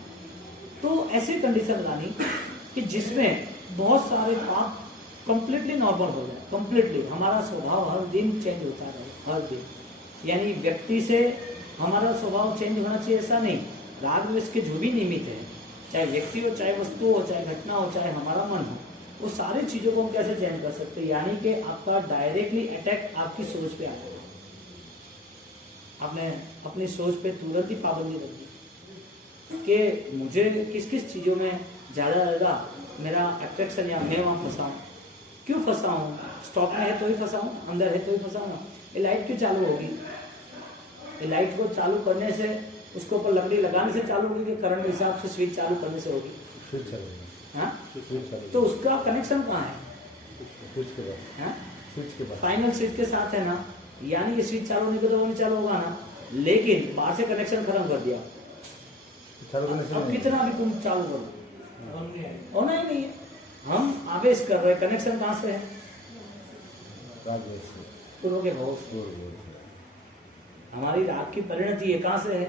तो ऐसी कंडीशन लानी कि जिसमें बहुत सारे पाप कंप्लीटली नॉर्मल हो जाए, कंप्लीटली हमारा स्वभाव हर दिन चेंज होता रहे। और भी यानी व्यक्ति से हमारा स्वभाव चेंज होना चाहिए ऐसा नहीं। राग द्वेष के जो भी निमित्त है, चाहे व्यक्ति हो, चाहे वस्तु हो, चाहे घटना हो, चाहे हमारा मन हो, वो सारी चीजों को हम कैसे चेंज कर सकते हैं? यानी कि आपका डायरेक्टली अटैक आपकी सोच पे आता है। आपने अपनी सोच पे तुरंत ही पाबंदी रख दी कि मुझे किस किस चीजों में ज्यादा मेरा अट्रैक्शन या मैं वहां फंसा हूँ। क्यों फंसा हूँ? स्टॉप में है तो ही फंसा हूँ, अंदर है तो ही फंसा हूँ। ये लाइट क्यों चालू होगी? ये लाइट को चालू करने से, उसके ऊपर लकड़ी लगाने से चालू होगी कि करंट के हिसाब से स्विच चालू करने से होगी? स्विच चलेगा। हाँ? स्विच चलेगा। तो उसका कनेक्शन कहाँ है? स्विच के बाद। हाँ? स्विच के बाद। फाइनल स्विच के साथ है ना, यानी ये स्विच चालू नहीं तो वो नहीं चालू होगा ना। लेकिन बाहर से कनेक्शन खत्म कर दिया, चालू करने से अब नहीं। कितना भी तुम चालू करो होना ही नहीं है। हम आवेश कर रहे हैं, कनेक्शन कहाँ से है? राग द्वेष से। पूर्व के भाव से। हमारी राग की परिणति है कहाँ से है?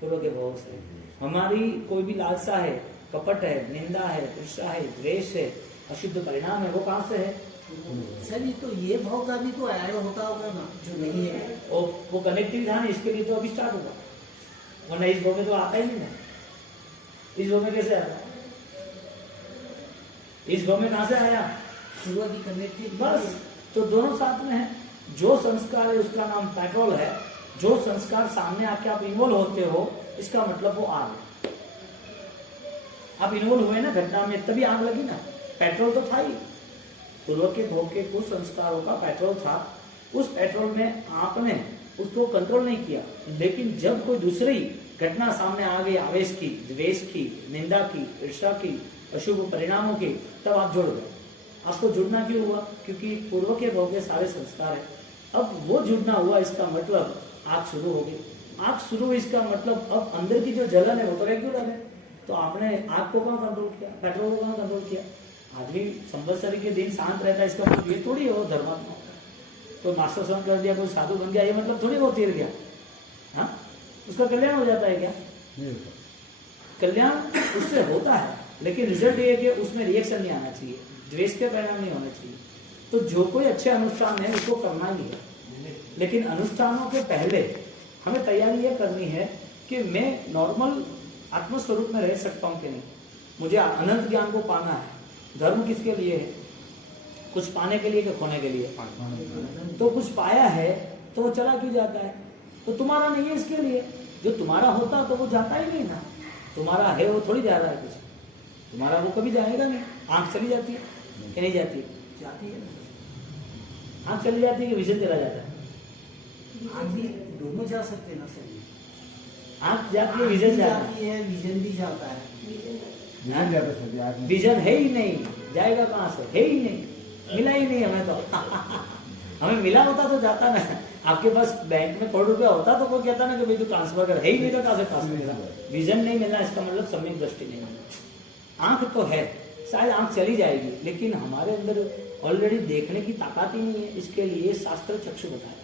पूर्व के भाव से। हमारी कोई भी लालसा है, कपट है, निंदा है, ईर्ष्या है, द्वेष है, अशुद्ध परिणाम है, वो कहाँ से है? सर ये तो ये भाव का भी तो ऐड होता होगा ना, जो नहीं है। वो कनेक्टिव था ना, इसके लिए तो अभी स्टार्ट होगा, वरना इस भाव में तो आता ही नहीं ना। इस भाव में कैसे आया? इस भाव में कहाँ से आया? पूर्व की कनेक्टिव बस, तो दोनों साथ में है। जो संस्कार है उसका नाम पेट्रोल है। जो संस्कार सामने आके आप इन्वॉल्व होते हो, इसका मतलब वो आग है। आप इन्वॉल्व हुए ना घटना में, तभी आग लगी ना। पेट्रोल तो था ही, पूर्व के भोग के कुछ संस्कारों का पेट्रोल था। उस पेट्रोल में आपने उसको कंट्रोल नहीं किया, लेकिन जब कोई दूसरी घटना सामने आ गई, आवेश की, द्वेष की, निंदा की, ईर्ष्या की, अशुभ परिणामों की, तब आप जुड़ गए। आपको जुड़ना क्यों हुआ? क्योंकि पूर्व के भोग के सारे संस्कार है। अब वो जुड़ना हुआ, इसका मतलब आग शुरू हो गई। आग शुरू हुई, इसका मतलब अब अंदर की जो जलन है वो तो रेगुलर है। तो आपने आग को कहाँ कंट्रोल किया? पेट्रोल को कहाँ कंट्रोल किया? आदमी संवत्सरी के दिन शांत रहता है, इसका मतलब ये थोड़ी है वो धर्मात्मा। तो मास्टर समझ कर दिया, कोई साधु बन गया, ये मतलब थोड़ी वो तीर गया। हाँ, उसका कल्याण हो जाता है क्या? कल्याण उससे होता है, लेकिन रिजल्ट ये है कि उसमें रिएक्शन नहीं आना चाहिए, द्वेष के परिणाम नहीं होना चाहिए। तो जो कोई अच्छे अनुष्ठान है उसको करना ही है, लेकिन अनुष्ठानों के पहले हमें तैयारी ये करनी है कि मैं नॉर्मल आत्मस्वरूप में रह सकता हूँ कि नहीं। मुझे अनंत ज्ञान को पाना है। धर्म किसके लिए है? कुछ पाने के लिए कि खोने के लिए? तो कुछ पाया है तो वो चला क्यों जाता है? तो तुम्हारा नहीं है इसके लिए। जो तुम्हारा होता तो वो जाता ही नहीं ना। तुम्हारा है वो थोड़ी जा रहा है कुछ, तुम्हारा वो कभी जाएगा नहीं। आंख चली जाती है कि नहीं जाती? जाती है ना। आंख चली जाती है कि विजन चला जाता है? आग भी दोनों जा सकते हैं ना सर। आंख जाती है, विजन जाता है। जाती है, विजन भी जाता है। विजन जाता है सर, आग में। विजन है ही नहीं, जाएगा कहाँ से? है ही नहीं, मिला ही नहीं हमें तो। हमें मिला होता तो जाता ना। आपके पास बैंक में करोड़ रुपया होता तो वो कहता ना कि भाई तू ट्रांसफर कर। है ही नहीं तो कहाँ से ट्रांसफर करेगा? विजन नहीं मिलना, इसका मतलब सम्यक दृष्टि नहीं मिलना। आंख तो है, शायद आंख चली जाएगी, लेकिन हमारे अंदर ऑलरेडी देखने की ताकत ही नहीं है। इसके लिए शास्त्र चक्षु बताए,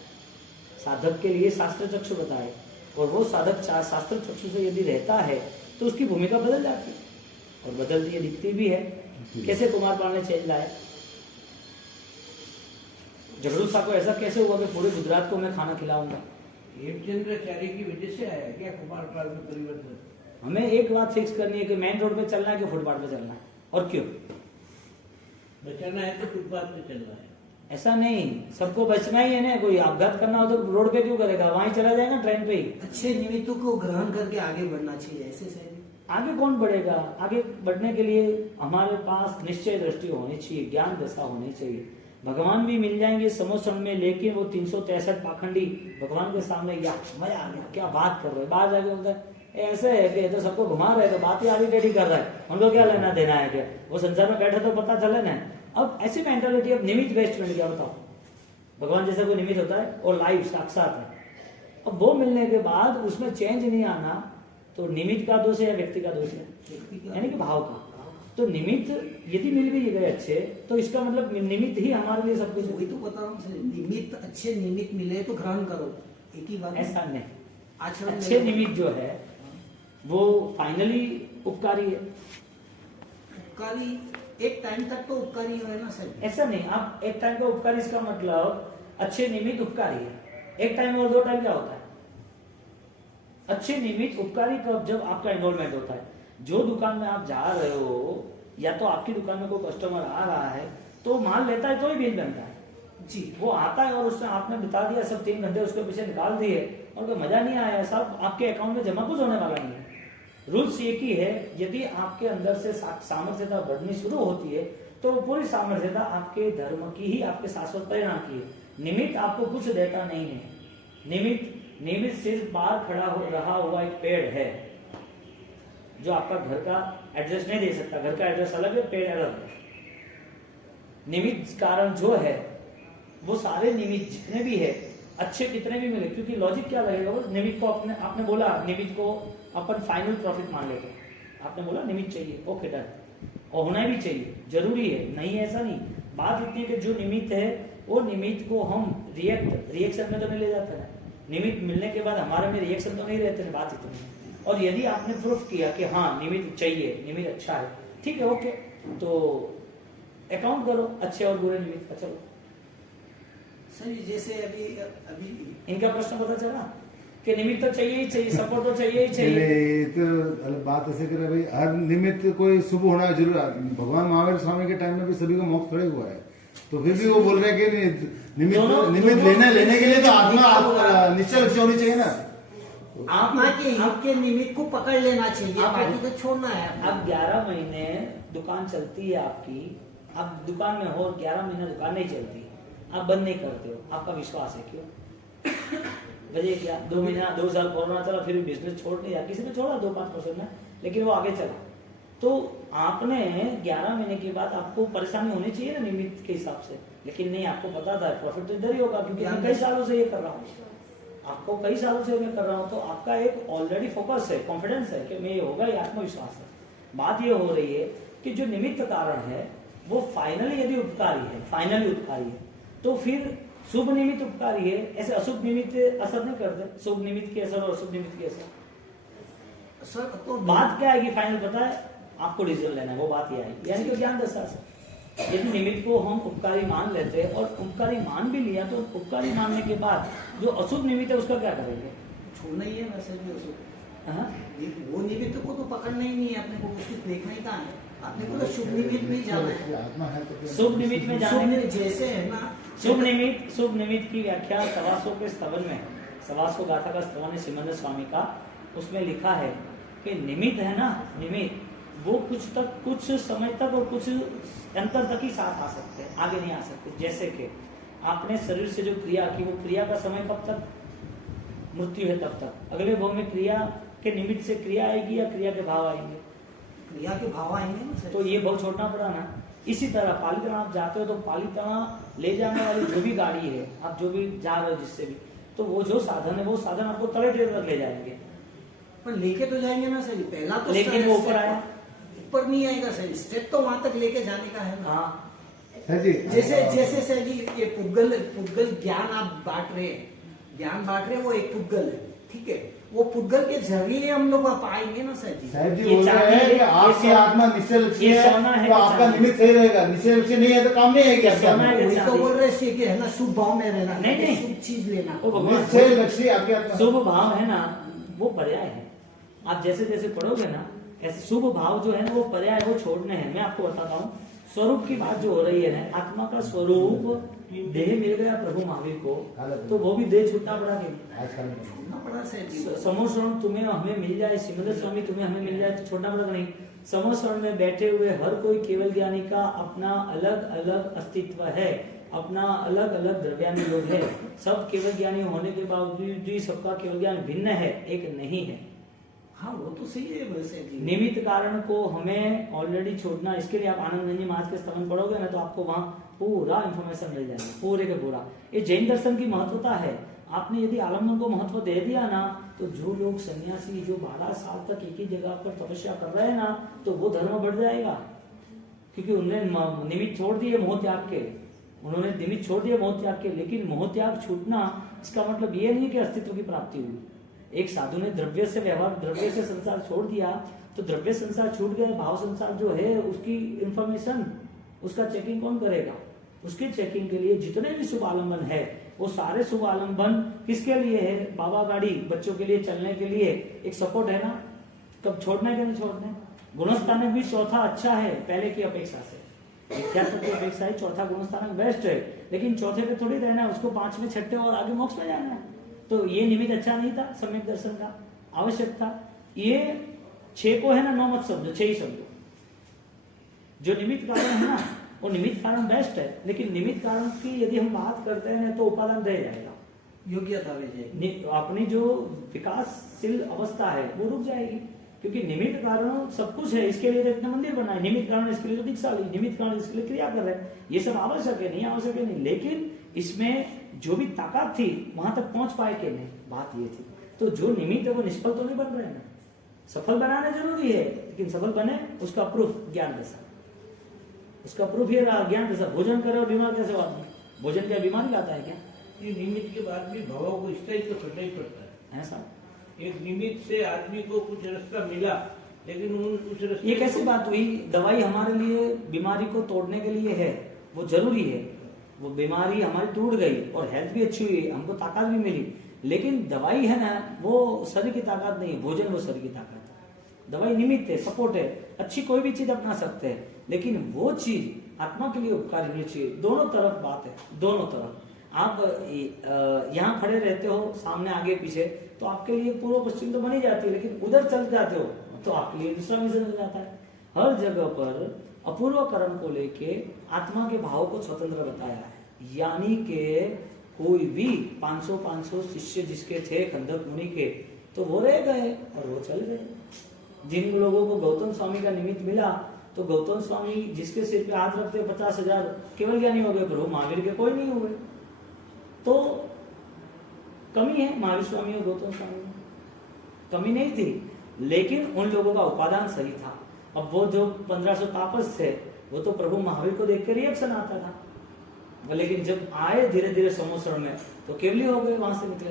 साधक के लिए शास्त्र चक्षु बताए, और वो साधक शास्त्र चक्षु से यदि रहता है तो उसकी भूमिका बदल जाती है, और बदलती है, दिखती भी है। कैसे कुमार पाल ने चेंज लाया? झगड़ू सा को ऐसा कैसे हुआ कि पूरे गुजरात को मैं खाना खिलाऊंगा? हेमचंद्राचार्य की वजह से आया क्या कुमार पाल में परिवर्तन? हमें एक बात फिक्स करनी है कि मेन रोड पे चलना है कि फुटपाथ पे चलना है, और क्यों? बचाना है तो फुटपाथ पे चलना है। ऐसा नहीं, सबको बचना ही है ना। कोई आपघात करना हो तो रोड पे क्यों करेगा? वहीं चला जाएगा ट्रेन पे ही। अच्छे निमित्तों को ग्रहण करके आगे बढ़ना चाहिए, ऐसे सही। आगे कौन बढ़ेगा? आगे बढ़ने के लिए हमारे पास निश्चय दृष्टि होनी चाहिए, ज्ञान दशा होनी चाहिए। भगवान भी मिल जाएंगे समोसण में, लेकिन वो 363 पाखंडी भगवान के सामने या मजा आ गया, क्या बात कर रहे, बाहर जाके बोलता है ऐसे है कि तो सबको घुमा रहे, तो बात ही आगे टेढ़ी कर रहा है, उनको क्या लेना देना है? क्या वो संसार में बैठे तो पता चले ना। अब ऐसी मेंटालिटी, अब निमित्त बेस्ड मिल गया, बताओ। भगवान जैसा कोई निमित्त होता है और लाइव साक्षात है। अब वो मिलने के बाद उसमें चेंज नहीं आना, तो निमित्त का दोष है या व्यक्ति का दोष है? यानी कि भाव का। तो निमित्त यदि मिल भी गए अच्छे, तो इसका मतलब निमित्त ही हमारे लिए सब कुछ वही तो बता रहा हूँ, निमित्त अच्छे निमित्त मिले तो ग्रहण करो, एक ही बात। ऐसा नहीं, आचरण अच्छे निमित्त जो है वो फाइनली उपकारी है। उपकारी एक टाइम तक तो उपकारी है ना सर। ऐसा नहीं, आप एक टाइम का उपकारी, इसका मतलब अच्छे निमित्त उपकारी है। एक टाइम और दो टाइम क्या होता है? अच्छे निमित्त उपकारी कब? जब आपका इन्वॉल्वमेंट होता है। जो दुकान में आप जा रहे हो या तो आपकी दुकान में कोई कस्टमर आ रहा है तो माल लेता है तो ही बिल बनता है जी। वो आता है और उसने आपने बता दिया सब 3 घंटे उसके पीछे निकाल दिए और कोई मजा नहीं आया, सब आपके अकाउंट में जमा कुछ होने वाला नहीं है। रूल्स एक ही है, यदि आपके अंदर से सामर्थ्यता बढ़नी शुरू होती है तो पूरी सामर्थ्यता आपके धर्म की ही, आपके शाश्वत परिणाम की है। निमित्त आपको कुछ देता नहीं है। निमित्त सिर्फ बाहर खड़ा हो रहा हुआ एक पेड़ है जो आपका घर का एड्रेस नहीं दे सकता। घर का एड्रेस अलग है, पेड़ अलग है। निमित्त कारण जो है वो सारे निमित्त जितने भी है अच्छे कितने भी मिले, क्योंकि लॉजिक क्या लगेगा, वो निमित्त को आपने बोला निमित्त को अपन फाइनल प्रॉफिट मान लेते हैं। आपने बोला निमित्त चाहिए, ओके डन, और होना भी चाहिए, जरूरी है, नहीं ऐसा नहीं। बात इतनी कि जो निमित्त है वो निमित्त को हम रिएक्शन में तो नहीं ले जाते हैं। निमित्त मिलने के बाद हमारे में रिएक्शन तो नहीं रहते हैं, बात इतनी। और यदि आपने प्रूफ किया कि हाँ निमित्त चाहिए, निमित्त अच्छा है, ठीक है, ओके, तो अकाउंट करो अच्छे और बुरे निमित्त का। चलो सर जैसे अभी इनका प्रश्न पता चला कि निमित्त तो चाहिए ही चाहिए, सपोर्ट तो चाहिए ही चाहिए। ये तो बात ऐसे कर भाई, हर निमित्त कोई शुभ होना जरूर। भगवान महावीर स्वामी के टाइम में भी सभी को मोक्ष थोड़े हुआ है, तो फिर भी वो बोल रहे हैं कि निमित्त लेने के लिए तो आत्मा निश्चय लक्ष्य होनी चाहिए ना। आत्मा के आपके निमित्त को पकड़ लेना चाहिए, बाकी तो छोड़ना है। अब 11 महीने दुकान चलती है आपकी, आप दुकान में हो 11 महीने दुकान नहीं चलती, आप बंद नहीं करते हो, आपका विश्वास है क्यों? वजह क्या? 2 महीना 2 साल कोरोना चला, फिर बिजनेस छोड़ दिया, किसी ने छोड़ा 2-5% में, लेकिन वो आगे चला। तो आपने 11 महीने के बाद आपको परेशानी होनी चाहिए ना निमित्त के हिसाब से, लेकिन नहीं, आपको पता था प्रॉफिट तो इधर ही होगा, क्योंकि मैं कई सालों से ये कर रहा हूँ, आपको कई सालों से मैं कर रहा हूँ, तो आपका एक ऑलरेडी फोकस है, कॉन्फिडेंस है कि मैं ये होगा, ये आत्मविश्वास है। बात ये हो रही है कि जो निमित्त कारण है वो फाइनली यदि उपकारी है, फाइनली उपकारी है, तो फिर शुभ निमित्त उपकारी है, ऐसे अशुभ निमित्त असर नहीं करते। शुभ निमित्त के असर और अशुभ निमित्त के असर। सर तो बात क्या आएगी फाइनल पता है आपको? डिसीजन लेना है, वो बात ये आएगी, यानी कि ज्ञान दशा से। यदि निमित्त को हम उपकारी मान लेते हैं और उपकारी मान भी लिया, तो उपकारी मानने के बाद जो अशुभ निमित्त है उसका क्या करेंगे? छोड़ना ही है ना सर जी उसको। हाँ? वो निमित्त को तो पकड़ना ही नहीं है अपने को, उसको देखना ही कहाँ है आपने को, तो शुभ निमित्त में जाना है। आत्मा है तो शुभ निमित्त में जाने जैसे है ना शुभ निमित्त की व्याख्या सवासों के स्तवन में, सवासो गाथा का स्तवन है श्रीमंद स्वामी का, उसमें लिखा है कि निमित्त है ना, निमित्त वो कुछ समय तक और कुछ अंतर तक ही साथ आ सकते हैं, आगे नहीं आ सकते। जैसे कि आपने शरीर से जो क्रिया की, वो क्रिया का समय कब तक? मृत्यु है तब तक। अगले भाव में क्रिया के निमित्त से क्रिया आएगी या क्रिया के भाव आएंगे? क्रिया के भाव आएंगे ना सर। तो ये भाव छोड़ना पड़ा ना। इसी तरह पालितना आप जाते हो तो पालितना ले जाने वाली जो भी गाड़ी है, आप जो भी जा रहे हो जिससे भी, तो वो जो साधन है वो साधन आपको तले देर तक ले जाएंगे, पर लेके तो जाएंगे ना सर, पहला तो लेकिन वो ऊपर आया, ऊपर नहीं आएगा सर, स्टेप तो वहां तक लेके जाने का है ना। हाँ सर जी जैसे सर जी ये पुद्गल ज्ञान आप बांट रहे हैं, ज्ञान बांट रहे हैं, वो एक पुद्गल है, ठीक है, वो पुद्गल के जरिए हम लोग पाएंगे ना सर जी। साहब जी बोल रहे हैं कि आपकी आत्मा निश्चय लक्ष्य है तो आपका निमित्त सही रहेगा, निश्चय लक्ष्य नहीं है तो काम नहीं आएगी आपकी आत्मा। वही तो बोल रहे हैं कि है ना, शुभ भाव में रहना, नहीं। शुभ चीज लेना, निश्चय लक्ष्य आपके आत्मा। शुभ भाव है ना वो पर्याय है, आप जैसे जैसे पढ़ोगे ना ऐसे शुभ भाव जो है ना वो पर्याय, वो छोड़ने हैं। मैं आपको बताता हूँ स्वरूप की बात जो हो रही है ना, आत्मा का स्वरूप देह मिल गया प्रभु महावीर को, तो वो भी देह छूटना पड़ा कि छोड़ना पड़ा सर जी। समूह श्रवण तुम्हें हमें मिल जाए, श्रीमद स्वामी तुम्हें हमें मिल जाए तो छोड़ना पड़ेगा नहीं। समूह श्रवण में बैठे हुए हर कोई केवल ज्ञानी का अपना अलग अलग अस्तित्व है, अपना अलग अलग द्रव्यानी योग है। सब केवल ज्ञानी होने के बावजूद भी सबका केवल ज्ञान भिन्न है, एक नहीं है। हाँ वो तो सही है वैसे जी। निमित्त कारण को हमें ऑलरेडी छोड़ना, इसके लिए आप आनंद जी महाराज के स्तवन पढ़ोगे ना तो आपको वहाँ पूरा इंफॉर्मेशन मिल जाएगा, पूरे के पूरा। ये जैन दर्शन की महत्वता है। आपने यदि आलम्बन को महत्व दे दिया ना, तो जो लोग सन्यासी जो 12 साल तक एक ही जगह पर तपस्या कर रहे हैं ना, तो वो धर्म बढ़ जाएगा, क्योंकि उन्होंने निमित्त छोड़ दिए मोह त्याग के, उन्होंने निमित्त छोड़ दिए मोह त्याग के। लेकिन मोह त्याग छूटना इसका मतलब ये नहीं कि अस्तित्व की प्राप्ति हुई। एक साधु ने द्रव्य से व्यवहार, द्रव्य से संसार छोड़ दिया तो द्रव्य संसार छूट गया, भाव संसार जो है उसकी इंफॉर्मेशन, उसका चेकिंग कौन करेगा? उसके चेकिंग के लिए जितने भी शुभ आलम्बन है वो सारे शुभ आलम्बन किसके लिए है? बाबा गाड़ी बच्चों के लिए चलने के लिए एक सपोर्ट है ना, कब छोड़ना है कि नहीं छोड़ना है। गुणस्थानक भी चौथा अच्छा है पहले की अपेक्षा से, विख्यात की अपेक्षा है चौथा गुणस्थानक बेस्ट है, लेकिन चौथे पे थोड़ी रहना है, उसको 5वें 6ठे और आगे मोक्ष में जाना है। तो ये निमित्त अच्छा नहीं था, सम्यक दर्शन का आवश्यक था। ये 6 को है ना 9 मत समझो, 6 ही समझो। जो निमित्त कारण है ना वो निमित्त कारण बेस्ट है, लेकिन निमित्त कारण की यदि हम बात करते हैं तो उपादान रह जाएगा, योग्यता रह जाएगी, अपनी जो विकासशील अवस्था है वो रुक जाएगी। क्योंकि निमित्त कारण सब कुछ है, इसके लिए तो इतना मंदिर बना है, निमित्त कारण इसके लिए तो दीक्षा ली, निमित्त कारण इसके लिए क्रिया कर रहे हैं, ये सब आवश्यक है, नहीं आवश्यक है नहीं, लेकिन इसमें जो भी ताकत थी वहां तक पहुंच पाए कि नहीं, बात ये थी। तो जो निमित्त है वो निष्फल तो नहीं बन रहे हैं, सफल बनाना जरूरी है, लेकिन सफल बने उसका प्रूफ ज्ञान दशा, उसका प्रूफ ये रहा ज्ञान दशा। भोजन करे और बीमार कैसे हुआ? भोजन क्या बीमारी लाता है क्या? ये निमित्त के बाद भी भावों को स्थायी तो करना ही पड़ता है। ऐसा एक निमित्त से आदमी को कुछ रास्ता मिला, लेकिन उस रास्ते ये कैसी बात हुई? दवाई हमारे लिए बीमारी को तोड़ने के लिए है, वो जरूरी है, वो बीमारी हमारी टूट गई और हेल्थ भी अच्छी हुई, हमको ताकत भी मिली, लेकिन दवाई है ना वो शरीर की ताकत नहीं है, भोजन वो शरीर की ताकत है। दवाई निमित्त है, सपोर्ट है, अच्छी कोई भी चीज अपना सकते हैं, लेकिन वो चीज आत्मा के लिए उपकारी होनी चाहिए। दोनों तरफ बात है, दोनों तरफ। आप यहाँ खड़े रहते हो, सामने आगे पीछे, तो आपके लिए पूर्व पश्चिम तो बनी जाती है, लेकिन उधर चल जाते हो तो आपके लिए दूसरा विजन हो जाता है। हर जगह पर अपूर्व कर्म को लेके आत्मा के भाव को स्वतंत्र बताया है, यानी कि कोई भी 500 शिष्य जिसके थे खंडक मुनि के, तो वो रह गए और वो चल गए। जिन लोगों को गौतम स्वामी का निमित्त मिला, तो गौतम स्वामी जिसके सिर पे हाथ रखते 50,000 केवल ज्ञानी हो गए, पर वो महावीर के कोई नहीं हुए। तो कमी है महावीर स्वामी और गौतम स्वामी में, कमी नहीं थी, लेकिन उन लोगों का उपादान सही था। अब वो जो 1500 तापस थे, वो तो प्रभु महावीर को देख कर रिएक्शन आता था, लेकिन जब आए धीरे धीरे समोसरण में तो केवली हो गए, वहां से निकले।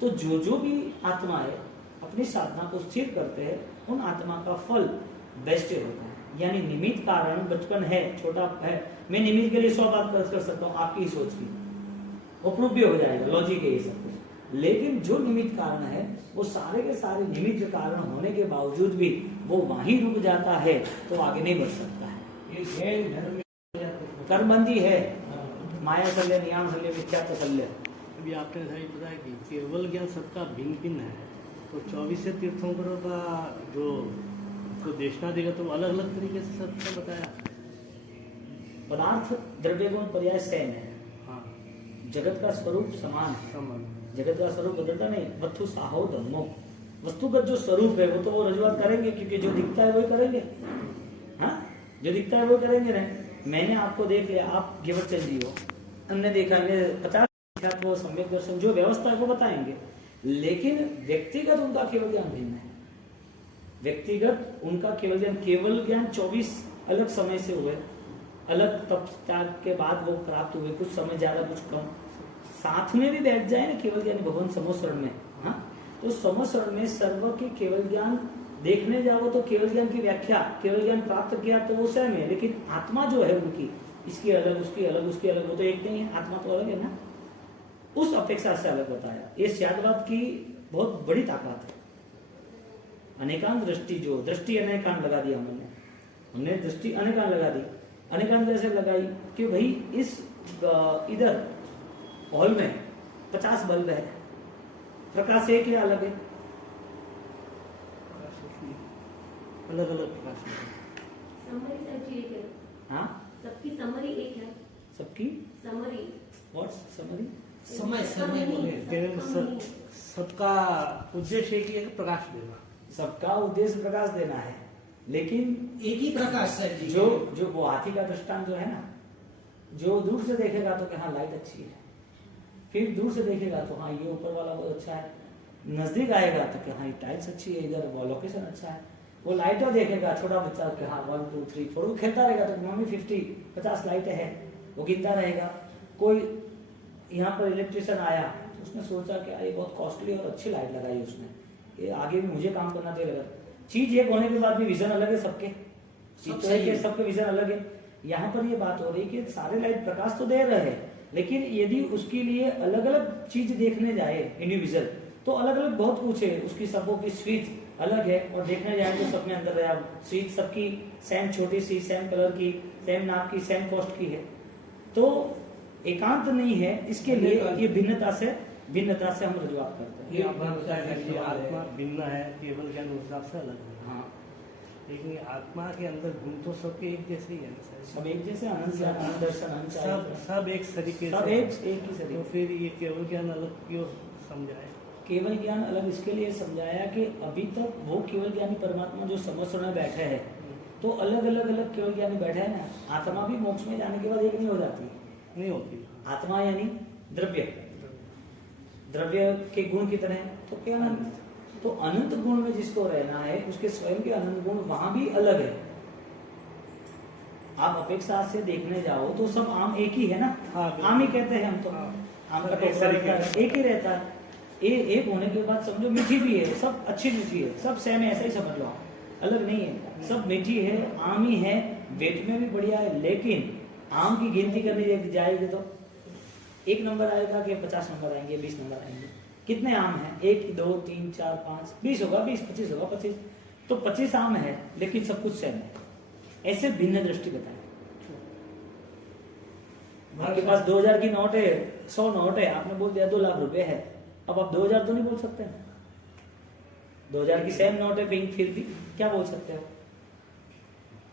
तो जो भी आत्मा है अपनी साधना को स्थिर करते हैं, उन आत्मा का फल बेस्ट होता है। यानी निमित्त कारण बचपन है, छोटा है, मैं निमित्त के लिए 100 बात कर सकता हूँ, आपकी ही सोच की वो प्रूफ भी हो जाएगा, लॉजिक है ये सब कुछ। लेकिन जो निमित्त कारण है वो सारे के सारे निमित्त कारण होने के बावजूद भी वो वहीं रुक जाता है, तो आगे नहीं बढ़ सकता है। ये जैन धर्म में कर्मबंदी है, माया शल्य, नियाम शल्य, मिथ्या शल्य। अभी आपने सही बताया कि केवल ज्ञान सबका भिन्न भिन्न है, तो 24 तीर्थंकरों का जो उसको देखना देगा तो अलग अलग तरीके से सबका बताया। पदार्थ द्रव्य गुण पर्याय सेम है, हाँ, जगत का स्वरूप समान है, समान। जगत का स्वरूप बदलता नहीं। वस्तु साहो धर्मो, वस्तुगत जो स्वरूप है वो तो वो रजुआत करेंगे, क्योंकि जो दिखता है वही करेंगे। हाँ, जो दिखता है वो करेंगे ना। मैंने आपको देख लिया, आप गिवर चल जी हो, हमने देखा 50 वो सम्यक दर्शन जो व्यवस्था है वो बताएंगे, लेकिन व्यक्तिगत उनका केवल ज्ञान भिन्न है। व्यक्तिगत उनका केवल ज्ञान 24 अलग समय से हुए, अलग तप त्याग के बाद वो प्राप्त हुए, कुछ समय ज्यादा कुछ कम, साथ में भी बैठ जाए ना केवल ज्ञानी भगवान समोसरण में। हाँ, तो समोसरण में सर्व के केवल ज्ञान देखने जाओ तो केवल ज्ञान की व्याख्या, केवल ज्ञान प्राप्त किया तो वो सेम है, लेकिन आत्मा जो है उनकी, इसकी अलग, उसकी अलग, उसकी अलग, वो तो एक नहीं है, आत्मा तो अलग है ना, उस अपेक्षा से अलग बताया। ये सियादवाद की बहुत बड़ी ताकत है। अनेकांत दृष्टि, जो दृष्टि अनेकांत लगा दिया हमने दृष्टि अनेकांत लगा दी। अनेकांत कैसे लगाई कि भाई इस इधर हॉल में 50 बल्ब है, प्रकाश एक या अलग है? अलग अलग प्रकाश है। समरी सर एक है, हाँ, सबकी समरी एक है, सबकी समरी व्हाट्स समरी? समय बोले केवल सबका उद्देश्य एक ही है कि प्रकाश देना। सबका उद्देश्य प्रकाश देना है, लेकिन एक ही प्रकाश है जी। जो वो हाथी का दृष्टांत जो है ना, जो दूर से देखेगा तो हाँ लाइट अच्छी है, फिर दूर से देखेगा तो हाँ ये ऊपर वाला बहुत अच्छा है, नजदीक आएगा तो कि हाँ ये टाइल्स अच्छी है, इधर वो लोकेशन अच्छा है। वो लाइटर देखेगा छोटा बच्चा कि हाँ 1 2 3 4, वो खेलता रहेगा तो मम्मी 50 लाइटें हैं, वो गिनता रहेगा। कोई यहाँ पर इलेक्ट्रिशियन आया तो उसने सोचा कि ये बहुत कॉस्टली और अच्छी लाइट लगाई उसने, ये आगे भी मुझे काम करना चाहिए। चीज एक होने के बाद भी विजन अलग है सबके, सबके विजन अलग है। यहाँ पर ये बात हो रही कि सारे लाइट प्रकाश तो दे रहे हैं, लेकिन यदि उसके लिए अलग अलग चीज देखने जाए इंडिविजुअल, तो अलग अलग बहुत कुछ है, उसकी सबों की स्विच अलग है, और देखने जाए तो सब में अंदर है। स्विच सबकी सेम छोटी सी, सेम कलर की, सेम नाप की, सेम कॉस्ट की है, तो एकांत नहीं है। इसके लिए ये भिन्नता से हम रजुआत करते हैं। ये भरोसा का ये सवाल है। आत्मा भिन्न है, केवल ज्ञान उस हिसाब से अलग है। हाँ, लेकिन आत्मा के अंदर गुण तो सबके एक जैसे ही है ना सर? सब एक जैसे अनंत ज्ञान, अनंत दर्शन, अनंत सब चारित्र, सब एक तरीके सब से एक ही तो शरीर। फिर ये केवल ज्ञान अलग क्यों समझाए? केवल ज्ञान अलग इसके लिए समझाया कि अभी तक वो केवल ज्ञानी परमात्मा जो समस्या में बैठे हैं, तो अलग अलग केवल ज्ञानी बैठे हैं ना। आत्मा भी मोक्ष में जाने के बाद एक नहीं हो जाती, नहीं होती। आत्मा यानी द्रव्य, द्रव्य के गुण कितने हैं? तो क्या अनंत। तो अनंत गुण में जिसको रहना है, उसके स्वयं के अनंत गुण वहां भी अलग है। आप अपेक्षा से देखने जाओ तो सब आम एक ही है ना। हाँ, बिल्कुल। आम ही कहते हैं हम तो। हाँ। आम का एक टोकरा तरीके रहता है, एक ही रहता है। एक होने के बाद समझो मीठी भी है, सब अच्छी मीठी है, सब सेम है, ऐसा ही समझ लो आप, अलग नहीं है। सब मीठी है, आम ही है, वेट में भी बढ़िया है। लेकिन आम की गिनती करनी जाएगी तो 1 नंबर आएगा कि 50 नंबर आएंगे, 20 नंबर आएंगे? कितने आम हैं? 1 2 3 4 5 20 होगा, 20 25 होगा, 25। तो 25 आम है, लेकिन सब कुछ सेम है। ऐसे भिन्न दृष्टि बताए। आपके पास 2000 की नोट है, 100 नोट है, आपने बोल दिया 2 लाख रुपए है, अब आप 2000 तो नहीं बोल सकते। 2000 की सेम नोट है पिंक, फिर भी क्या बोल सकते हो?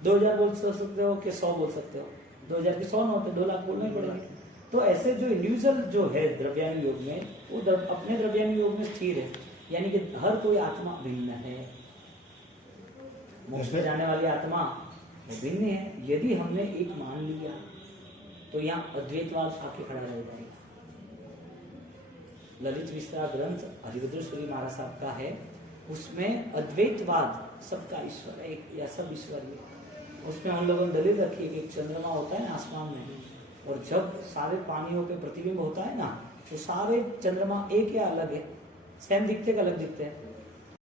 2000 बोल सकते हो कि 100 बोल सकते हो? 2000 की 100 नोट है, 2 लाख बोलना ही पड़ेगा। तो ऐसे जो इंडिविजुअल जो है द्रव्यानुयोग योग में, वो अपने द्रव्यानुयोग योग में स्थिर है, यानी कि हर कोई आत्मा भिन्न है। मोक्ष में जाने वाली आत्मा वो भिन्न है। यदि हमने एक मान लिया तो यहाँ अद्वैतवाद आके खड़ा रह जाएगा। ललित विस्तार ग्रंथ हरिभद्रेश्वरी महाराज साहब का है, उसमें अद्वैतवाद सबका ईश्वर है या सब ईश्वर है। उसमें हम लोगों ने दलील रखी है कि एक चंद्रमा होता है आसमान में, और जब सारे पानियों पे प्रतिबिंब होता है ना, तो सारे चंद्रमा एक या अलग है, सेम दिखते का अलग दिखते हैं।